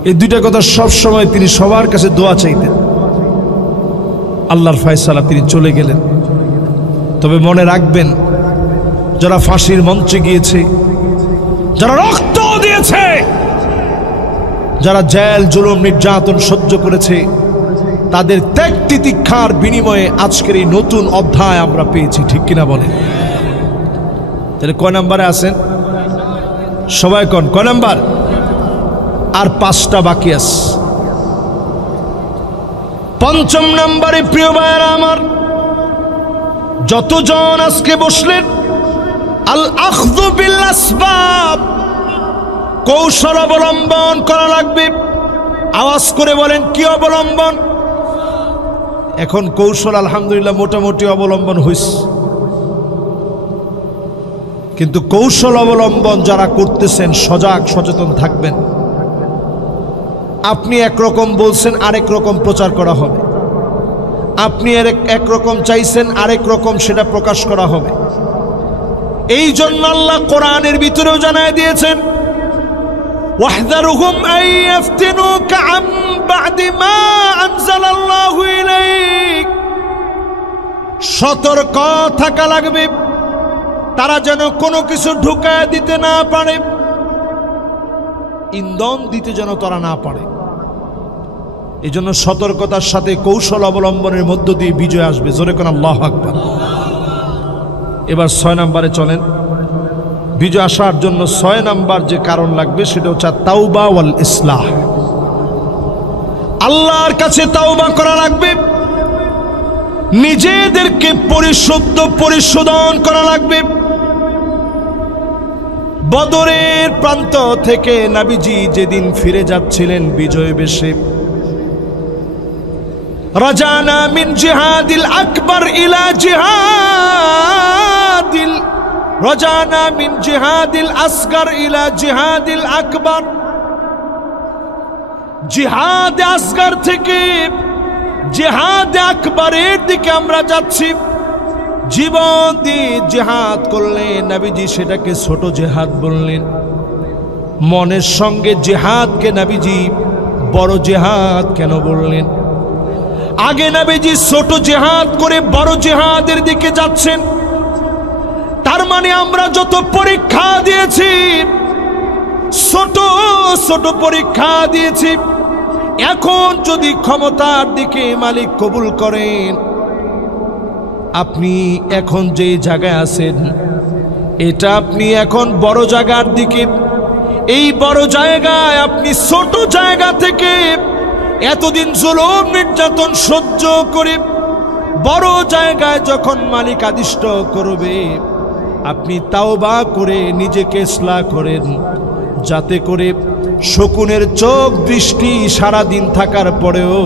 এই দুইটা কথা সব সময় তিনি সবার কাছে দোয়া চাইতেন। আল্লাহর ফয়সালা তিনি চলে গেলেন। তবে মনে রাখবেন, যারা ফাঁসির মঞ্চে গিয়েছে, যারা রক্ত দিয়েছে, যারা জেল জুলুম নির্যাতন সহ্য করেছে, তাদের ত্যাগ তিতিক্ষার বিনিময়ে আজকের এই নতুন অধ্যায় আমরা পেয়েছি, ঠিক কিনা বলেন? তাহলে কয় নাম্বারে আছেন সবাই? কয় নাম্বার? আর 5টা বাকি আছে। 5ম নাম্বারে প্রিয় ভাইরা আমার, যতজন আজকে বসলেন, আল আখযু বিল আসবাব, কৌশল অবলম্বন করা লাগবে। আওয়াজ করে বলেন কি অবলম্বন? এখন কৌশল আলহামদুলিল্লাহ মোটামুটি অবলম্বন হয়েছে, কিন্তু কৌশল অবলম্বন যারা করতেছেন সজাগ সচেতন থাকবেন। আপনি একরকম বলছেন, আরেক রকম প্রচার করা হবে। আপনি একরকম চাইছেন, আরেক রকম সেটা প্রকাশ করা হবে। এই জন্য আল্লাহ কোরআনের ভিতরেও জানায় দিয়েছেন, ওয়াহযারুহুম আন ইফতিনুকা আন বা'দি মা আনজালাল্লাহু ইলাইক, সতর্ক থাকা লাগবে তারা যেন কোনো কিছু ঢুকায় দিতে না পারে, ইন্ধন দিতে যেন তারা না পারে। এই জন্য সতর্কতার সাথে কৌশল অবলম্বনের মধ্য দিয়ে বিজয় আসবে। জোরে কোন আল্লাহু আকবার। এবার 6 নম্বরে চলেন। বিজয় আসার জন্য 6 নাম্বার যে কারণ লাগবে সেটা হচ্ছে তাওবা ওয়াল ইসলাহ। আল্লাহর কাছে তাওবা করা লাগবে, নিজেদেরকে পরিশোধন করা লাগবে। বদরের প্রান্ত থেকে নবীজি যেদিন ফিরে যাচ্ছিলেন বিজয় বেশে, রাজানা মিন জিহাদিল আকবার ইলা জিহাদিল, রাজানা মিন জিহাদিল আসগর ইলা জিহাদিল আকবার, জিহাদ আসগর থেকে জিহাদ আকবরের দিকে আমরা যাচ্ছি। জীবন দিয়ে জিহাদ করলেন নবীজি, সেটাকে ছোট জিহাদ বললেন। মনের সঙ্গে জিহাদকে নবীজি বড় জিহাদ কেন বললেন? আগে নবীজি ছোট জিহাদ করে বড় জিহাদের দিকে যাচ্ছেন। তার মানে আমরা যত পরীক্ষা দিয়েছি, ছোট ছোট পরীক্ষা দিয়েছি, এখন যদি ক্ষমতার দিকে মালিক কবুল করেন, আপনি এখন যে জায়গায় আছেন এটা আপনি এখন বড় জায়গার দিকে। এই বড় জায়গায় আপনি ছোট জায়গা থেকে এতদিন জুলুম নির্যাতন সহ্য করে বড় জায়গায় যখন মালিক আদিষ্ট করবে, আপনি তাওবা করে নিজেকে ইসলাহ করেন, যাতে করে শকুনের চোখ দৃষ্টি সারাদিন থাকার পরেও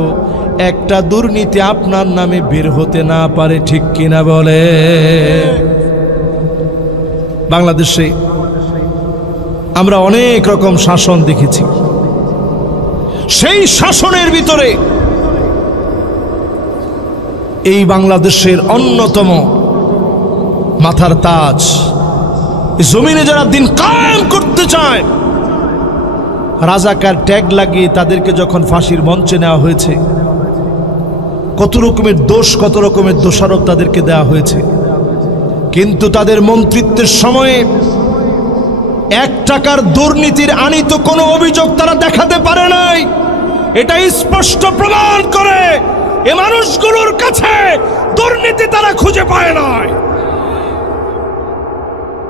একটা দুর্নীতি আপনার নামে বের হতে না পারে, ঠিক কিনা বলে? বাংলাদেশে আমরা অনেক রকম শাসন দেখেছি। সেই শাসনের ভিতরে এই বাংলাদেশের অন্যতম মাথার তাজ, জমিনে যারা দিন কায়েম করতে চায়, রাজাকার ট্যাগ লাগিয়ে তাদেরকে যখন ফাঁসির মঞ্চে নেওয়া হয়েছে, কত রকমের দোষ, কত রকমের দোষারোপ তাদেরকে দেওয়া হয়েছে। কিন্তু তাদের মন্ত্রিত্বের সময়ে 1 টাকার দুর্নীতির আনিত কোনো অভিযোগ তারা দেখাতে পারে নাই। এটা স্পষ্ট প্রমাণ করে এ মানুষগুলোর কাছে দুর্নীতি তারা খুঁজে পায় নাই।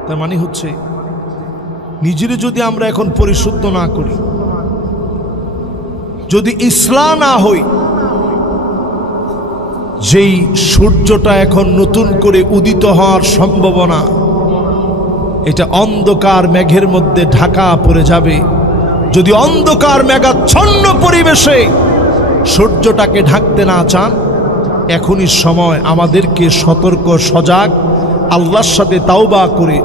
তার মানে হচ্ছে, নিজের যদি আমরা এখন পরিশুদ্ধ না করি, যদি ইসলাম না হই, যেই সূর্যটা এখন নতুন করে উদিত হওয়ার সম্ভাবনা, এটা অন্ধকার মেঘের মধ্যে ঢাকা পড়ে যাবে। যদি অন্ধকার মেঘাচ্ছন্ন পরিবেশে সূর্যটাকে ঢাকতে না চান, এখনই সময় আমাদেরকে সতর্ক সজাগ, আল্লাহর সাথে তাওবা করে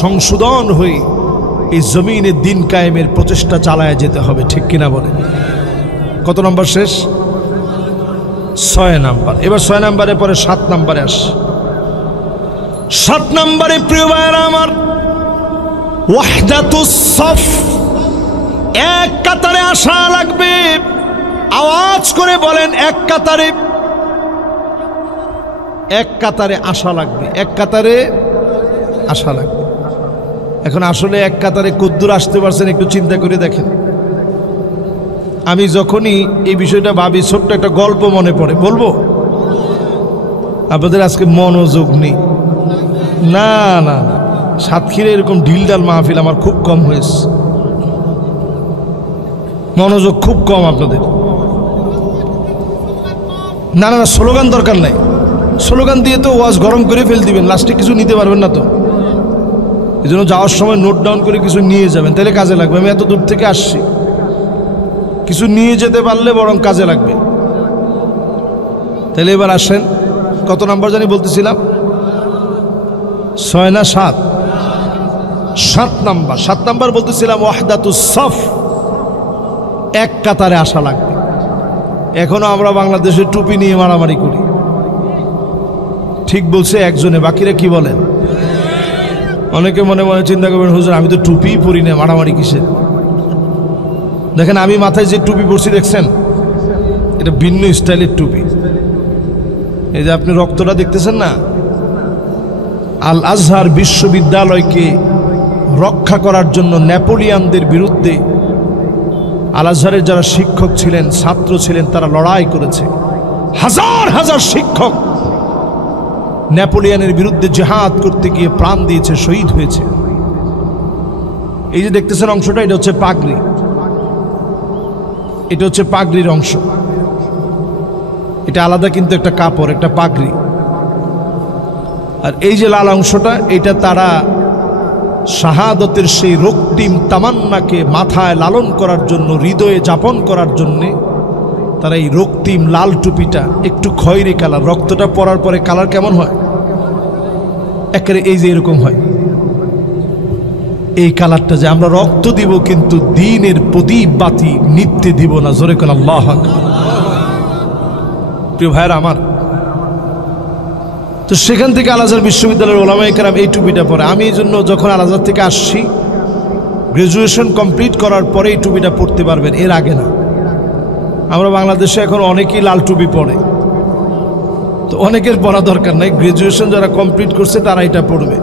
সংশোধন হয়ে এই জমিনে দিন কায়েমের প্রচেষ্টা চালায় যেতে হবে, ঠিক কিনা বলেন? কত নম্বর শেষ? 6 নাম্বার। এবার 6 নাম্বারে পরে 7 নাম্বারে আস। 7 নাম্বারে প্রিয় ভাইরা আমার, ওয়াহদাতুস সফ, এক কাতারে আসা লাগবে। আওয়াজ করে বলেন, এক কাতারে, এক কাতারে আসা লাগবে, এক কাতারে আসা লাগবে। এখন আসলে এক কাতারে কদ্দুর আসতে পারছেন একটু চিন্তা করে দেখেন। আমি যখনই এই বিষয়টা ভাবি, ছোট্ট একটা গল্প মনে পড়ে, বলবো? আপনাদের আজকে মনোযোগ নেই। না না না, সাতক্ষীরে এরকম ঢিলঢাল মাহফিল আমার খুব কম হয়েছে, মনোযোগ খুব কম আপনাদের। না না না, স্লোগান দরকার নাই, স্লোগান দিয়ে তো ওয়াজ গরম করে ফেল দিবেন, লাস্টে কিছু নিতে পারবেন না তো। এই জন্য যাওয়ার সময় নোট ডাউন করে কিছু নিয়ে যাবেন, তাহলে কাজে লাগবে। আমি এত দূর থেকে আসছি, কিছু নিয়ে যেতে পারলে বরং কাজে লাগবে। তাহলে এবার আসেন, কত নাম্বার জানি বলতেছিলাম? 6 না 7? 7 নাম্বার। 7 নাম্বার বলতেছিলাম ওয়াহদাতুস সফ, এক কাতারে আসা লাগবে। এখনো আমরা বাংলাদেশে টুপি নিয়ে মারামারি করি। ঠিক বলছে একজনে, বাকিরা কি বলেন? অনেকে মনে মনে চিন্তা করবেন, হুজুর আমি তো টুপিই পরি না, মারামারি কিসের? দেখেন আমি মাথায় যে টুপি পরছি দেখছেন, এটা ভিন্ন স্টাইলের টুপি। এই যে আপনি রক্তটা দেখতেছেন না, আল আজহার বিশ্ববিদ্যালয়কে রক্ষা করার জন্য নেপোলিয়ানদের বিরুদ্ধে আল আজহারের যারা শিক্ষক ছিলেন, ছাত্র ছিলেন, তারা লড়াই করেছে। হাজার হাজার শিক্ষক নেপোলিয়ানের বিরুদ্ধে জিহাদ করতে গিয়ে প্রাণ দিয়েছে, শহীদ হয়েছে। এই যে দেখতেছেন অংশটা, এটা হচ্ছে পাগড়ি, এটা হচ্ছে পাগড়ির অংশ। এটা আলাদা কিন্তু একটা কাপড়, একটা পাগড়ি। আর এই যে লাল অংশটা, এটা তারা শাহাদতের সেই রক্তিম তামান্নাকে মাথায় লালন করার জন্য, হৃদয়ে যাপন করার জন্যে তারা এই রক্তিম লাল টুপিটা, একটু খয়েরি কালার, রক্তটা পরার পরে কালার কেমন হয় একেবারে এই যে এরকম হয়, এই কালারটা যে আমরা রক্ত দিব কিন্তু দ্বীনের প্রদীপ বাতি নিত্যে দিব না। জোরে কোন আল্লাহু আকবার। প্রিয় ভাইরা আমার, তো সেখান থেকে আল আজহার বিশ্ববিদ্যালয়ের ওলামায়ে কেরাম এই টুপিটা পরে। আমি এই জন্য যখন আল আজহার থেকে আসছি, গ্রাজুয়েশন কমপ্লিট করার পরে এই টুপিটা পরতে পারবেন, এর আগে না। আমরা বাংলাদেশে এখন অনেকেই লাল টুপি পরে, তো অনেকের পরা দরকার নাই, গ্রাজুয়েশন যারা কমপ্লিট করছে তারা এটা পড়বে।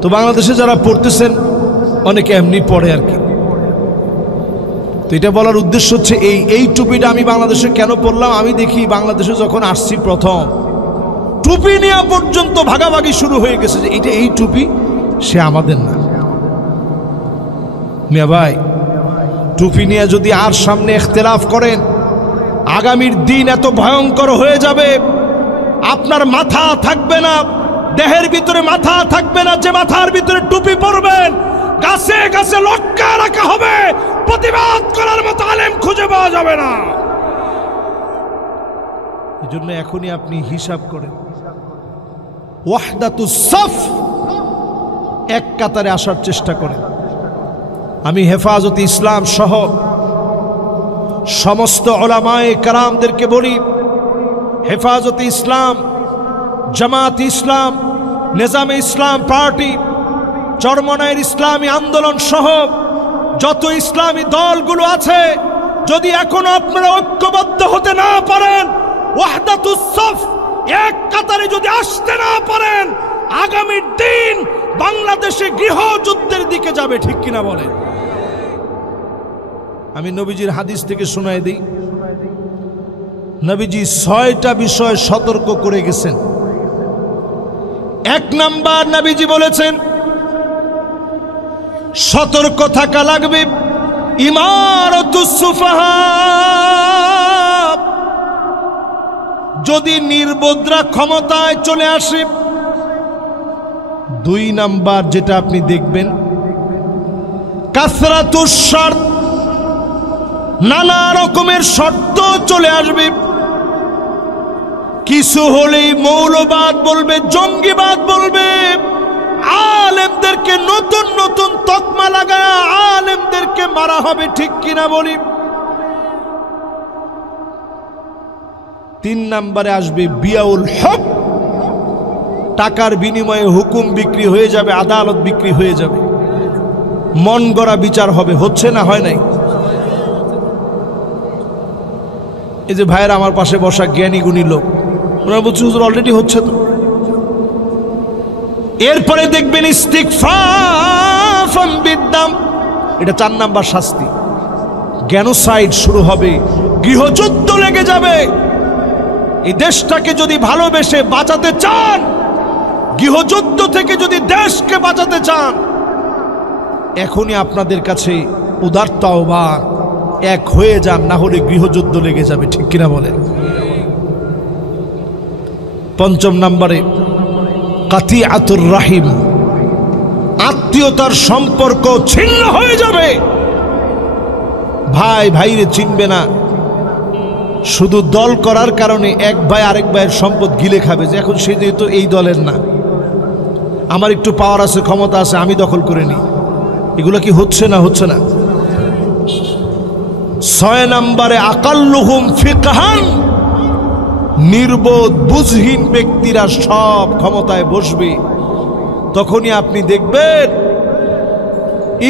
তো বাংলাদেশে যারা পড়তেছেন অনেকে এমনি পড়ে আর কি। তো এটা বলার উদ্দেশ্য হচ্ছে এই টুপিটা আমি বাংলাদেশে কেন পড়লাম। আমি দেখি বাংলাদেশে যখন আসছি প্রথম, টুপি নেওয়া পর্যন্ত ভাগাভাগি শুরু হয়ে গেছে যে এটা এই টুপি, সে আমাদের না। মিয়া ভাই, টুপি নিয়ে যদি আর সামনে ইখতিলাফ করেন, আগামীর দিন এত ভয়ঙ্কর হয়ে যাবে, আপনার মাথা থাকবে না, দেহের ভিতরে মাথা থাকবে না। যে মাথার ভিতরে টুপি পরবেন, গাছে গাছে লটকা রাখা হবে, প্রতিবাদ করার মতো আলেম খুঁজে পাওয়া যাবে না। এজন্য এখনই আপনি হিসাব করেন, ওয়াহদাতুস সফ, এক কাতারে আসার চেষ্টা করেন। আমি হেফাজতে ইসলাম সহ সমস্ত উলামায়ে কেরামদেরকে বলি, হেফাজতে ইসলাম, জামাত ইসলাম, নিজামে ইসলাম পার্টি, চরমনায়ের ইসলামী আন্দোলন সহ যত ইসলামী দলগুলো আছে, যদি এখনো আপনারা ঐক্যবদ্ধ হতে না পারেন, ওয়াহদাতুস সফ, এক কাতারে যদি আসতে না পারেন, আগামীর দিন বাংলাদেশে গৃহযুদ্ধের দিকে যাবে। ঠিক কিনা বলেন? আমি নবীজির হাদিস থেকে শোনায় দিই, নবীজি 6টা বিষয় সতর্ক করে গেছেন। 1 নাম্বার, নবীজি বলেছেন সতর্ক থাকা লাগবে ইমারাতুস সুফাহা, যদি নির্বোধরা ক্ষমতায় চলে আসে। 2 নাম্বার যেটা আপনি দেখবেন, কাসরাতুস শর্ত, নানা রকমের শর্ত চলে আসবে। কিছু হলেই মৌলবাদ বলবে, জঙ্গিবাদ বলবে, আলেমদেরকে নতুন নতুন তকমা লাগায় আলেমদেরকে মারা হবে। ঠিক কিনা বলি? 3 নম্বরে আসবে বিয়াউল হক, টাকার বিনিময়ে হুকুম বিক্রি হয়ে যাবে, আদালত বিক্রি হয়ে যাবে, মন গড়া বিচার হবে। হচ্ছে না হয় নাই? এই যে ভাইয়ের আমার পাশে বসা জ্ঞানী গুণী লোক, ওনারা বলছে হুজুর অলরেডি হচ্ছে তো। এরপরে দেখবেন ইস্তিগফাফাম বিদ্দাম, এটা 4 নাম্বার শাস্তি। গ্যানোসাইড শুরু হবে, গৃহযুদ্ধ লেগে যাবে। এই দেশটাকে যদি ভালোবেসে বাঁচাতে চান, গৃহযুদ্ধ থেকে যদি দেশকে বাঁচাতে চান, এখনই আপনাদের কাছে উদারতা আহ্বান, এক হয়ে যান, না হলে গৃহযুদ্ধ লেগে যাবে। ঠিক কিনা বলেন? 5 নম্বরে কাতিআতুর রাহিম, আত্মীয়তার সম্পর্ক ছিন্ন হয়ে যাবে। ভাই ভাইরে চিনবে না, শুধু দল করার কারণে এক ভাই আরেক ভাইয়ের সম্পদ গিলে খাবে, যে এখন সে যেহেতু এই দলের না, আমার একটু পাওয়ার আছে, ক্ষমতা আছে, আমি দখল করে নিই। এগুলো কি হচ্ছে না? হচ্ছে না। 6 নম্বরে আকাল্লুহুম ফিকহান, নির্বোধ বুঝহীন ব্যক্তিরা সব ক্ষমতায় বসবে। তখনই আপনি দেখবেন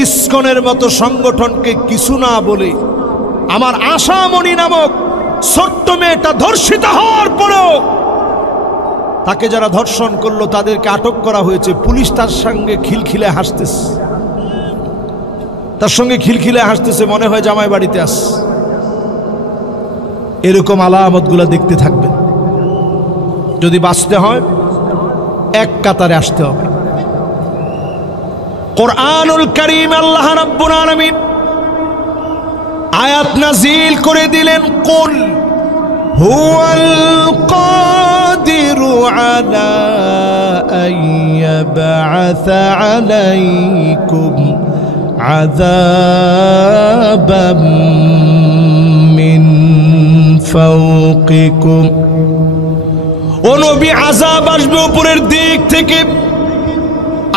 ইসকনের মতো সংগঠনকে কিছু না বলে আমার আশামণি নামক ছোট্ট মেয়েটা ধর্ষিত হওয়ার পরেও তাকে যারা ধর্ষণ করলো তাদেরকে আটক করা হয়েছে। পুলিশ তার সঙ্গে খিলখিলে হাসতেছে, মনে হয় জামাই বাড়িতে আস। এরকম আলামতগুলো দেখতে থাকবেন। যদি বাঁচতে হয় এক কাতারে আসতে হবে। কোরআনুল কারীম আল্লাহ রাব্বুল আলামিন আয়াত নাযিল করে দিলেন, কুল হুয়াল কাদিরু আলা আন ইয়াবআসা আলাইকুম আযাবাম মিন ফাওকিকুম। ও নবী, আযাব আসবে উপরের দিক থেকে।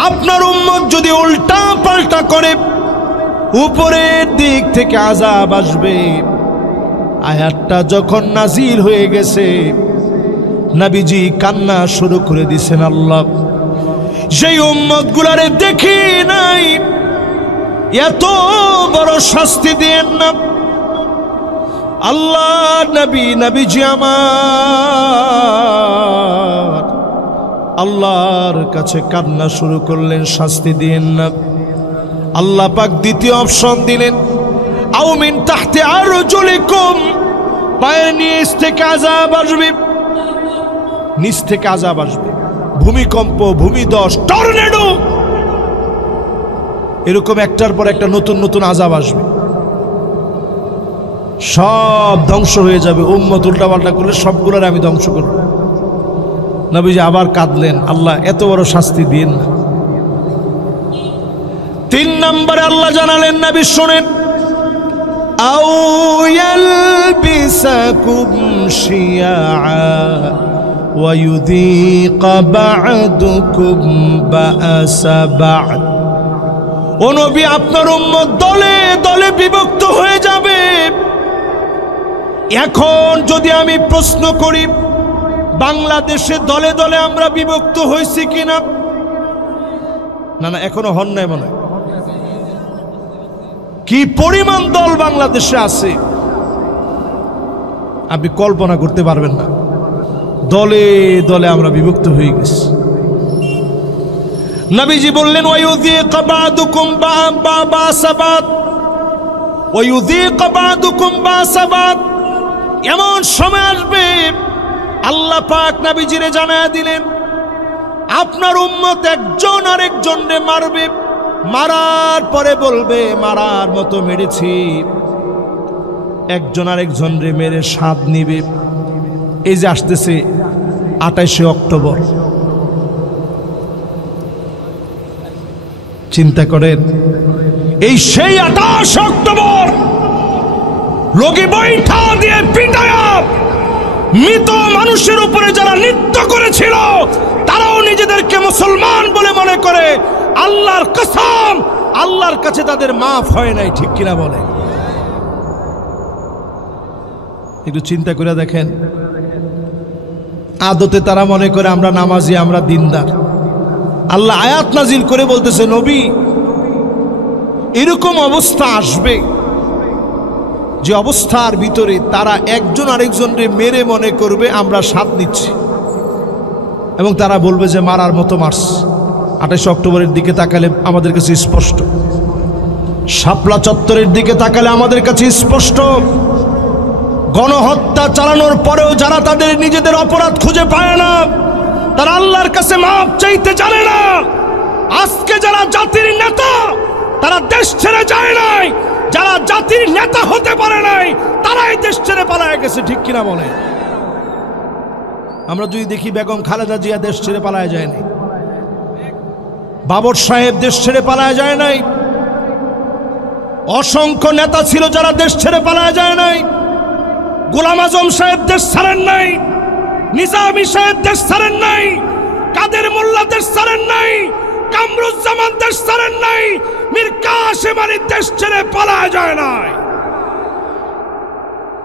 আপনার উম্মত যদি উল্টা পাল্টা করে, উপরের দিক থেকে আযাব আসবে। আয়াতটা যখন নাজিল হয়ে গেছে, নবীজি কান্না শুরু করে দিয়েছেন, আল্লাহ সেই উম্মত গুলারে দেখি নাই, এত বড় শাস্তি দেন না। আল্লাহ নবীজি আমার আল্লাহর কাছে কান্না শুরু করলেন, শাস্তি দিয়েন না। আল্লাহ পাক দ্বিতীয় অপশন দিলেন, আও মিন তাহতি আরজুলিকুম, পায়ের নিচ থেকে আযাব আসবে। নিচ থেকে আযাব আসবে, ভূমিকম্প, ভূমিধস, টর্নেডো, এরকম একটার পর একটা নতুন নতুন আযাব আসবে। সব ধ্বংস হয়ে যাবে। উম্মত উল্টাপাল্টা করলে সবগুলোর আমি ধ্বংস করব। নবীজি আবার কাঁদলেন, আল্লাহ এত বড় শাস্তি দিন না। 3 নম্বরে আল্লাহ জানালেন, নবী শোনেন, আও ইয়ালবিসাকুম শিয়াআ ওয়া ইউযীকা বা'দুকুম বা'সা বা'দ। ও নবী, আপনার উম্মত দলে দলে বিভক্ত হয়ে যাবে। এখন যদি আমি প্রশ্ন করি, বাংলাদেশে দলে দলে আমরা বিভক্ত হয়েছি কিনা? না না, এখনো হন নাই মনে হয়। কি পরিমাণ দল বাংলাদেশে আছে আপনি কল্পনা করতে পারবেন না। দলে দলে আমরা বিভক্ত হয়ে গেছি। নবীজি বললেন, ওয়ায়ুযীকা বা'দুকুম বা'সা বা'দ, ওয়ায়ুযীকা বা'দুকুম বা'সা বা'দ। এমন সময় আসবে, আল্লাহ পাক নবীজিরে জানায়া দিলেন, আপনার উম্মত একজন আরেকজনকে মারবে। মারার পরে বলবে, মারার মতো মেরেছি। একজন আরেকজনরে মেরে স্বাদ নিবে। এই যে আসতেছে 28শে অক্টোবর, চিন্তা করেন, এই সেই 28 অক্টোবর লোকে বৈঠা দিয়ে পিটায়া মৃত মানুষের উপরে যারা নৃত্য করেছিল, তারাও নিজেদেরকে মুসলমান বলে মনে করে। আল্লাহর কসম, আল্লাহর কাছে তাদের মাফ হয় নাই। ঠিক কিনা বলে? একটু চিন্তা করে দেখেন। আদতে তারা মনে করে আমরা নামাজি, আমরা দিনদার। আল্লাহ আয়াত নাজিল করে বলতেছে, নবী এরকম অবস্থা আসবে যে অবস্থার ভিতরে তারা একজন আরেকজনকে মেরে মনে করবে আমরা সাথ নিচ্ছি, এবং তারা বলবে যে মারার মতো মার্স। 28 অক্টোবরের দিকে তাকালে আমাদের কাছে স্পষ্ট, শাপলা চত্বরের দিকে তাকালে আমাদের কাছে স্পষ্ট, গণহত্যা চালানোর পরেও যারা তাদের নিজেদের অপরাধ খুঁজে পায় না, তারা আল্লাহর কাছে মাপ চাইতে জানে না। আজকে যারা জাতির নেতা তারা দেশ ছেড়ে যায় নাই, যারা জাতির নেতা হতে পারে নাই তারাই দেশ ছেড়ে পালায় গেছে। ঠিক কিনা বলে? আমরা যদি দেখি বেগম খালেদা জিয়া দেশ ছেড়ে পালায় যায় নাই, বাবর সাহেব দেশ ছেড়ে পালায় যায় নাই, অসংখ্য নেতা ছিল যারা দেশ ছেড়ে পালায় যায় নাই। গোলাম আজম সাহেব দেশ ছাড়েন নাই, নিজামী সাহেব দেশ ছাড়েন নাই, কাদের মোল্লা দেশ ছাড়েন নাই, কামরুজ্জামান দেশ ছাড়েন নাই, মীর কাসেম আলী দেশ ছেড়ে পালায় যায় নাই।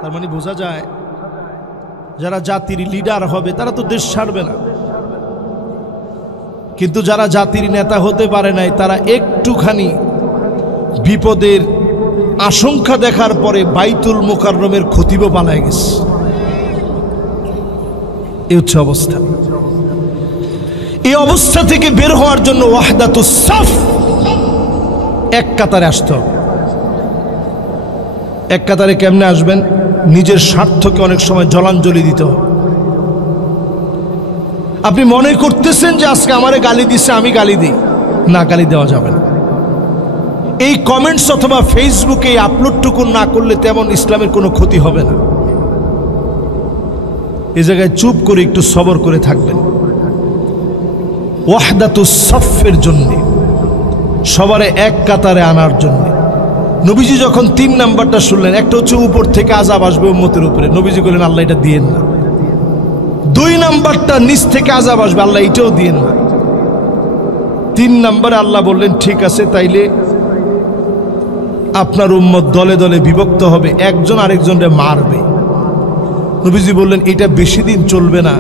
তার মানে বোঝা যায় যারা জাতির লিডার হবে তারা তো দেশ ছাড়বে না, কিন্তু যারা জাতির নেতা হতে পারে নাই তারা একটুখানি বিপদের আশঙ্কা দেখার পরে বাইতুল মুকাররমের খতিবও পালায় গেছে। এই হচ্ছে অবস্থা। এই অবস্থা থেকে বের হওয়ার জন্য ওয়াহদাতুস সাফ, এক কাতারে আসতে হবে। এক কাতারে কেমনে আসবেন? নিজের স্বার্থকে অনেক সময় জলাঞ্জলি দিতে হবে। আপনি মনে করতেছেন যে আজকে আমারে গালি দিচ্ছে, আমি গালি দিই না, গালি দেওয়া যাবে না। এই কমেন্টস অথবা ফেসবুকে এই আপলোডটুকু না করলে তেমন ইসলামের কোনো ক্ষতি হবে না। এই জায়গায় চুপ করে একটু সবর করে থাকবেন। ওয়াহদাতুস সাফের জন্য, সবারে এক কাতারে আনার জন্য নবীজি যখন 3 নাম্বারটা শুনলেন, একটা হচ্ছে উপর থেকে আযাব আসবে উম্মতের উপরে, নবীজি বললেন আল্লাহ এটা দিয়েন না। 2 নাম্বারটা নিচ থেকে আযাব আসবে, আল্লাহ এটাও দিয়েন না। 3 নাম্বারে আল্লাহ বললেন ঠিক আছে, তাইলে আপনার উম্মত দলে দলে বিভক্ত হবে, একজন আরেকজনকে মারবে। নবীজি বললেন এটা বেশি দিন চলবে না,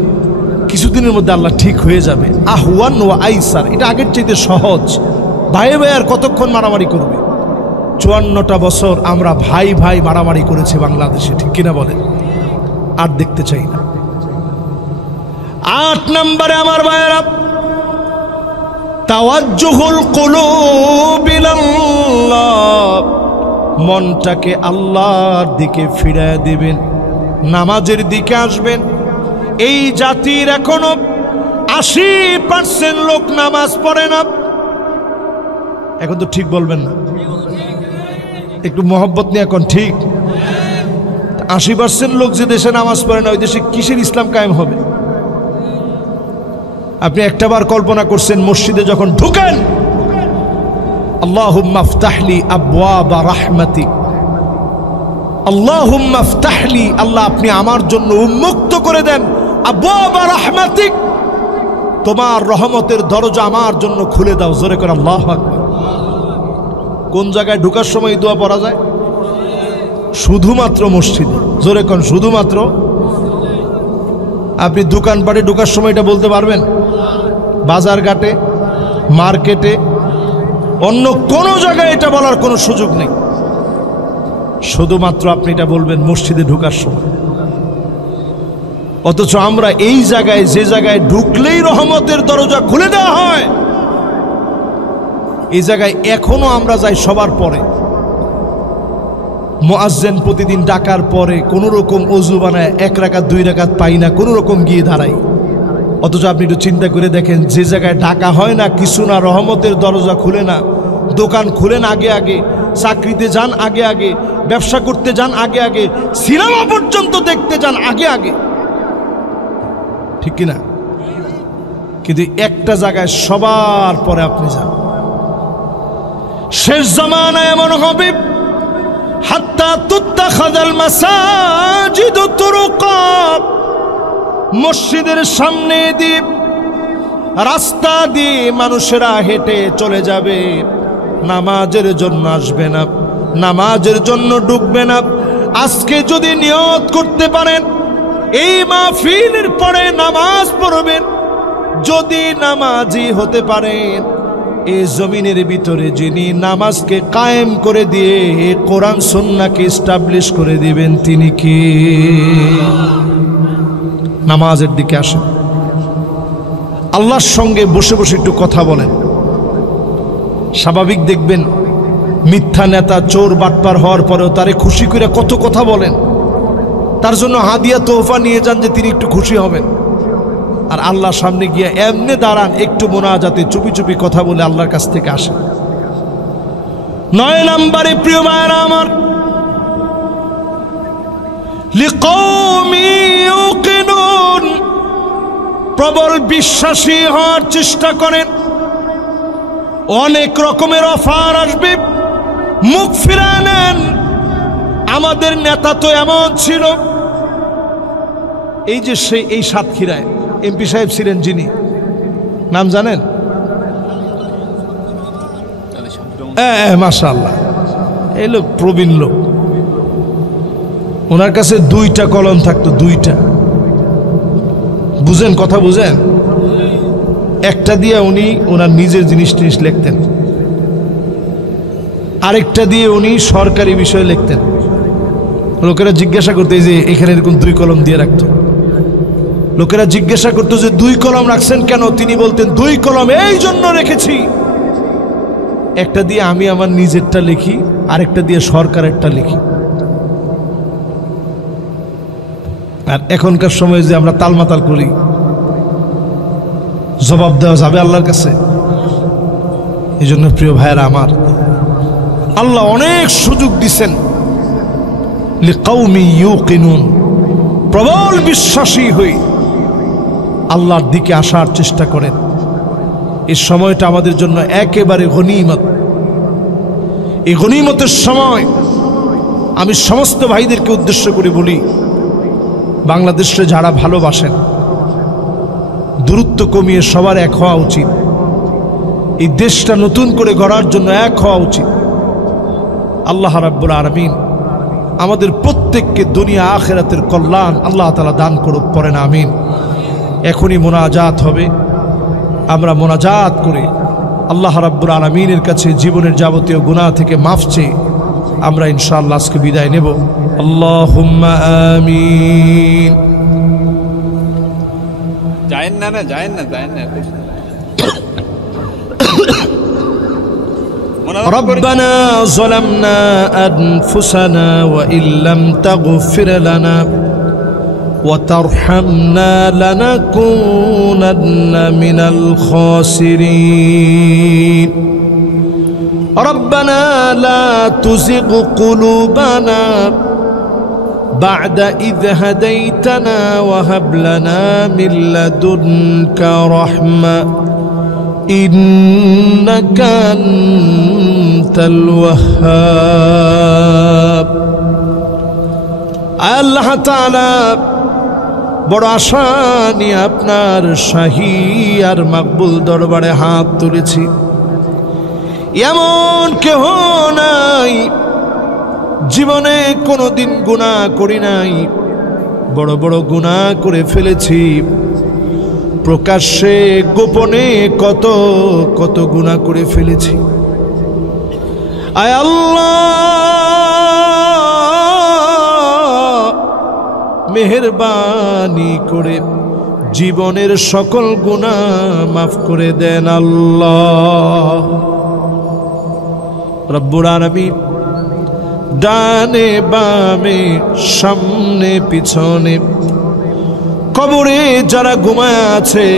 কিছুদিনের মধ্যে আল্লাহ ঠিক হয়ে যাবে। আহওয়ান ওয়া আইসার, এটা আগের চাইতে সহজ। ভাই ভাই আর কতক্ষণ মারামারি করবে? 54টা বছর আমরা ভাই ভাই মারামারি করেছি বাংলাদেশে, ঠিক কিনা বলেন? আর দেখতে চাই না। 8 নম্বরে আমার ভাইয়েরা, তাওয়াজ্জুহুল কুলুব ইলাল্লাহ, মনটাকে আল্লাহর দিকে ফিরিয়ে দিবেন, নামাজের দিকে আসবেন। এই জাতির এখনো 80% লোক নামাজ পড়ে না। এখন তো ঠিক বলবেন না, একটু মহব্বত নিয়ে এখন ঠিক। 80% লোক যে দেশে নামাজ পড়ে না, ওই দেশে কিসের ইসলাম কায়েম হবে? আপনি একটাবার কল্পনা করছেন মসজিদে যখন ঢুকেন, আল্লাহুম্মা ইফতাহলি আবওয়াবা রাহমাতিক, আল্লাহুম্মা ইফতাহলি, আল্লাহ আপনি আমার জন্য উন্মুক্ত করে দেন আবওয়াবা রাহমাতিক, তোমার রহমতের দরজা আমার জন্য খুলে দাও। জোরে করে আল্লাহু আকবার। কোন জায়গায় ঢোকার সময় দোয়া পড়া যায়? শুধুমাত্র মসজিদে। জোরে কোন? শুধুমাত্র। আপনি দোকানপাটে ঢোকার সময় এটা বলতে পারবেন? বাজার ঘাটে, মার্কেটে, অন্য কোনো জায়গায় এটা বলার কোনো সুযোগ নেই। শুধুমাত্র আপনি এটা বলবেন মসজিদে ঢোকার সময়। অথচ আমরা এই জায়গায়, যে জায়গায় ঢুকলেই রহমতের দরজা খুলে দেওয়া হয়, এই জায়গায় এখনো আমরা যাই সবার পরে। মুয়াজ্জিন প্রতিদিন ডাকার পরে কোন রকম ওযু বানায় 1 রাকাত 2 রাকাত পাই না, কোন রকম গিয়ে দাঁড়াই। অথচ আপনি একটু চিন্তা করে দেখেন, যে জায়গায় ডাকা হয় না, কিছু না, রহমতের দরজা খুলে না, দোকান খুলেন আগে আগে, চাকরিতে যান আগে আগে, ব্যবসা করতে যান আগে আগে, সিনেমা পর্যন্ত দেখতে যান আগে আগে, ঠিক কিনা? কিন্তু একটা জায়গায় সবার পরে আপনি যান। শেষ জামানায় এমন হবে, হাত্তা তুত্তাখাযাল মাসাজিদু তুরুকা, মসজিদের সামনে দিয়ে, রাস্তা দিয়ে মানুষেরা হেঁটে চলে যাবে, নামাজের জন্য আসবে না, নামাজের জন্য ঢুকবে না। আজকে যদি নিয়ত করতে পারেন এই মাহফিলের পরে নামাজ পড়বেন। যদি নামাজি হতে পারেন, এই জমিনের ভিতরে যিনি নামাজকে কায়েম করে দিয়ে কোরআন সুন্নাহকে এস্টাবলিশ করে দিবেন তিনি কে? নামাজের দিকে আসেন, আল্লাহর সঙ্গে বসে বসে একটু কথা বলেন। স্বাভাবিক দেখবেন মিথ্যা নেতা চোর বাটপার হওয়ার পরেও তারে খুশি করে কত কথা বলেন, তার জন্য হাদিয়া তোহফা নিয়ে যান যে তিনি একটু খুশি হবেন। আর আল্লাহর সামনে গিয়ে এমনি দাঁড়ান, একটু মোনাজাতে চুপি চুপি কথা বলে আল্লাহর কাছ থেকে আসেন। 9 নম্বরে প্রিয় ভাইরা আমার, লিকৌমি ইউকিনুন, প্রবল বিশ্বাসী হওয়ার চেষ্টা করেন। অনেক রকমের অফার আসবে, মুখ ফিরায় নেন। আমাদের নেতা তো এমন ছিল, এই যে সে এই সাতক্ষীরায় এমপি সাহেব ছিলেন, যিনি নাম জানেন? মাশাআল্লাহ, এই লোক প্রবীণ লোক। ওনার কাছে 2টা কলম থাকতো, 2টা। বুঝেন, কথা বুঝেন? একটা দিয়ে উনি ওনার নিজের জিনিস টিনিস লিখতেন, আরেকটা দিয়ে উনি সরকারি বিষয় লিখতেন। লোকেরা জিজ্ঞাসা করতে যে এখানে এরকম 2 কলম দিয়ে রাখতো। লোকেরা জিজ্ঞাসা করতো যে 2 কলম রাখছেন কেন? তিনি বলতেন 2 কলম এই জন্য রেখেছি, একটা দিয়ে আমি আমার নিজেরটা লিখি, আরেকটা দিয়ে সরকারেরটা লিখি। আর এখনকার সময় যে আমরা তালমাতাল করি, জবাব দেওয়া যাবে আল্লাহর কাছে? এই জন্য প্রিয় ভাইয়েরা আমার, আল্লাহ অনেক সুযোগ দিছেন। লিকৌমি ইউকিনুন, প্রবল বিশ্বাসী হই আল্লাহর দিকে আসার চেষ্টা করেন। এই সময়টা আমাদের জন্য একেবারে গনিমত। এই গনিমতের সময় আমি সমস্ত ভাইদেরকে উদ্দেশ্য করে বলি, বাংলাদেশে যারা ভালোবাসেন, দূরত্ব কমিয়ে সবার এক হওয়া উচিত। এই দেশটা নতুন করে গড়ার জন্য এক হওয়া উচিত। আল্লাহ রাব্বুল আলামিন আমাদের প্রত্যেককে দুনিয়া আখিরাতের কল্যাণ আল্লাহ তাআলা দান করুক, পড়েন আমিন। এখনই মোনাজাত হবে, আমরা মোনাজাত করে আল্লাহ রাব্বুল আলামিনের কাছে জীবনের যাবতীয় গুনাহ থেকে মাফ চেয়ে আমরা ইনশাআল্লাহ আজকে বিদায় নেব। আল্লাহুম্মা আমিন। जाएं ना ربنا ظلمنا أنفسنا وإن لم تغفر لنا وترحمنا لنكونن من الخاسرين ربنا لا تزغ قلوبنا بعد إذ هديتنا وهب لنا من لدنك رحمة إنك أنت الوهاب। আল্লাহ তাআলা বড় আশা নিয়ে আপনার শাহী আর মাকবুল দরবারে হাত তুলেছি। এমন কেহ নাই জীবনে কোনোদিন গুনাহ করি নাই, বড় বড় গুনাহ করে ফেলেছি। প্রকাশ্যে গোপনে কত কত গুনাহ করে ফেলেছি। আয় আল্লাহ, মেহেরবানি করে জীবনের সকল গুনাহ মাফ করে দেন আল্লাহ রব্বুল আলামিন। ডানে বামে সামনে পিছনে কবরে যারা ঘুমায় আছে,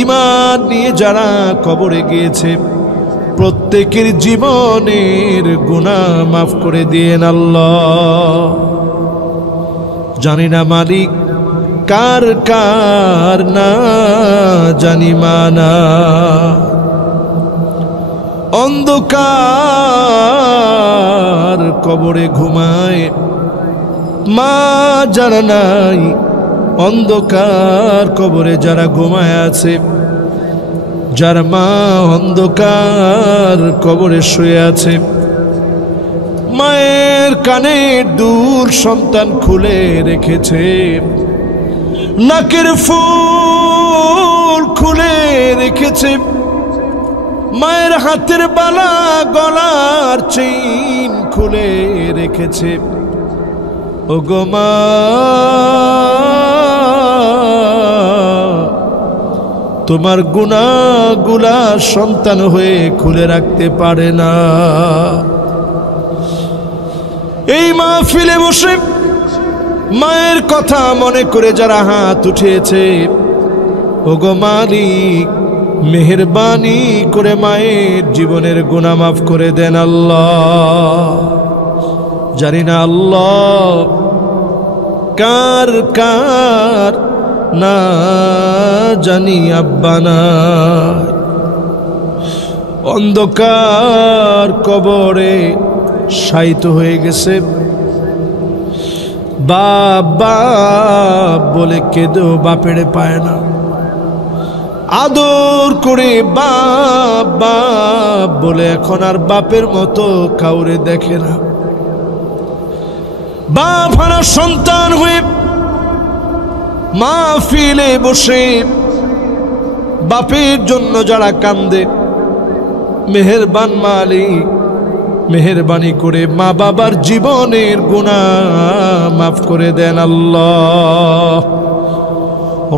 ঈমান নিয়ে যারা কবরে গিয়েছে, প্রত্যেকের জীবনের গুনাহ মাফ করে দিয়েন আল্লাহ। জানি না মালিক কার কার না জানি মানা, অন্ধকার কবরে ঘুমায় মা যারা নাই, অন্ধকার কবরে যারা ঘুমায় আছে, যার মা অন্ধকার কবরে শুয়ে আছে, মায়ের কানের দুল সন্তান খুলে রেখেছে, নাকের ফুল খুলে রেখেছে, মায়ের হাতের বালা গলার চেইন খুলে রেখেছে। ওগো মা, তোমার গুনাহগুলা সন্তান হয়ে খুলে রাখতে পারে না। এই মাহফিলে বসে মায়ের কথা মনে করে যারা হাত উঠিয়েছে, ওগো মালিক মেহেরবানি করে মায়ের জীবনের গুনাহ মাফ করে দেন আল্লাহ। জানি না আল্লাহ কার কার না জানি আব্বা নাই, অন্ধকার কবরে শায়িত হয়ে গেছে। বাবা বলে কেঁদেও বাপেরে পায় না, আদর করে বাবা বলে এখন আর বাপের মতো কাউরে দেখে না। বাপ হারা সন্তান হয়ে মাহফিলে বসে বাপের জন্য যারা কান্দে, মেহেরবান মালিক মেহেরবানি করে মা বাবার জীবনের গুনাহ মাফ করে দেন আল্লাহ।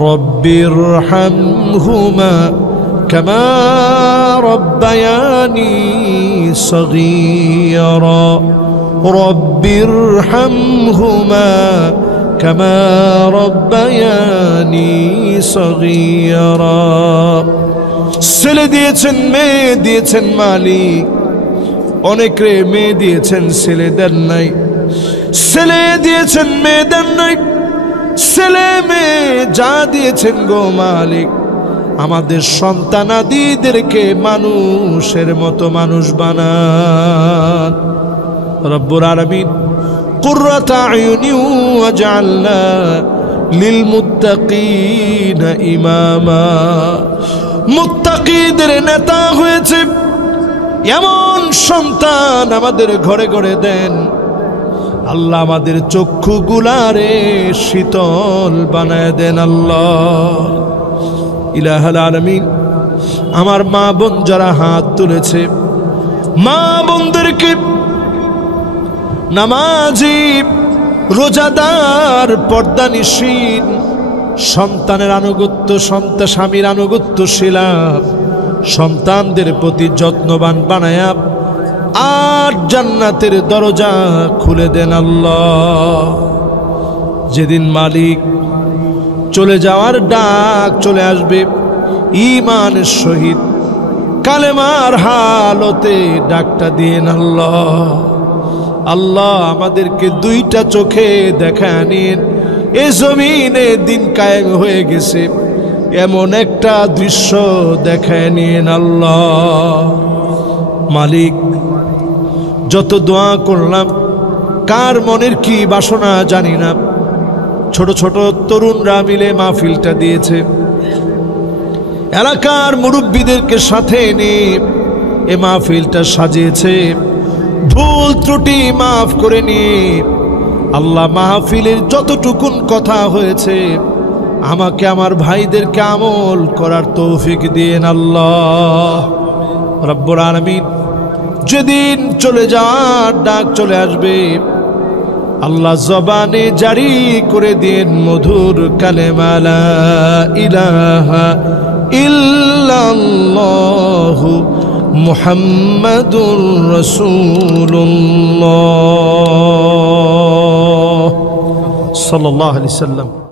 রব্বির হামহুমা কামা রব্বায়ানি সগীরা, রব্বির হামহুমা কামা রব্বায়ানি সগীরা। ছেলে দিয়েছেন, মেয়ে দিয়েছেন মালিক, অনেকে মেয়ে দিয়েছেন ছেলে দেন নাই, ছেলে দিয়েছেন মেয়ে দেন নাই, ছেলে মেয়ে যা দিয়েছেন গো মালিক, আমাদের সন্তানাদিদেরকে মানুষের মতো মানুষ বানান। রব্বুল আলামিন কুররাতা আয়ুনি ওয়াজআলনা লিল মুত্তাকিনা ইমামা। মুত্তাকিদের নেতা হয়েছে এমন সন্তান আমাদের ঘরে ঘরে দেন আল্লাহ। আমাদের চক্ষুগুলারে শীতল বানায় দেন আল্লাহ। ইলাহুল আলামিন, আমার মা বোন যারা হাত তুলেছে, মা বোনদেরকে নামাজি, রোজাদার, পর্দানিশীন, সন্তানের আনুগত্য, স্বামীর আনুগত্যশীলা সন্তানদের প্রতি যত্নবান বানায়া আর জান্নাতের দরজা খুলে দেন আল্লাহ। যেদিন মালিক চলে যাওয়ার ডাক চলে আসবে, ঈমানের সহিত কালেমার হালতে ডাকটা দিয়েন আল্লাহ। আল্লাহ আমাদেরকে দুইটা চোখে দেখা নিন, এ জমিনে দিন কায়েম হয়ে গেছে এমন একটা দৃশ্য দেখায় নিন আল্লাহ। মালিক যত দোয়া করলাম, কার মনের কি বাসনা জানি না, ছোট ছোট তরুণরা মিলে মাহফিলটা দিয়েছে, এলাকার মুরব্বীদেরকে সাথে নিয়ে এ মাহফিলটা সাজিয়েছে। ভুল ত্রুটি মাফ করে নিয়ে আল্লাহ মাহফিলের যতটুকুন কথা হয়েছে আমাকে আমার ভাইদেরকে আমল করার তৌফিক দিয়েন আল্লাহ। রব্বুল আলামিন যেদিন চলে যাওয়ার ডাক চলে আসবে আল্লাহ জবানে জারি করে দিন মধুর কালেমা লা ইলাহা ইল্লাল্লাহু মুহাম্মাদুর রাসূলুল্লাহ সাল্লাল্লাহু আলাইহি ওয়াসাল্লাম।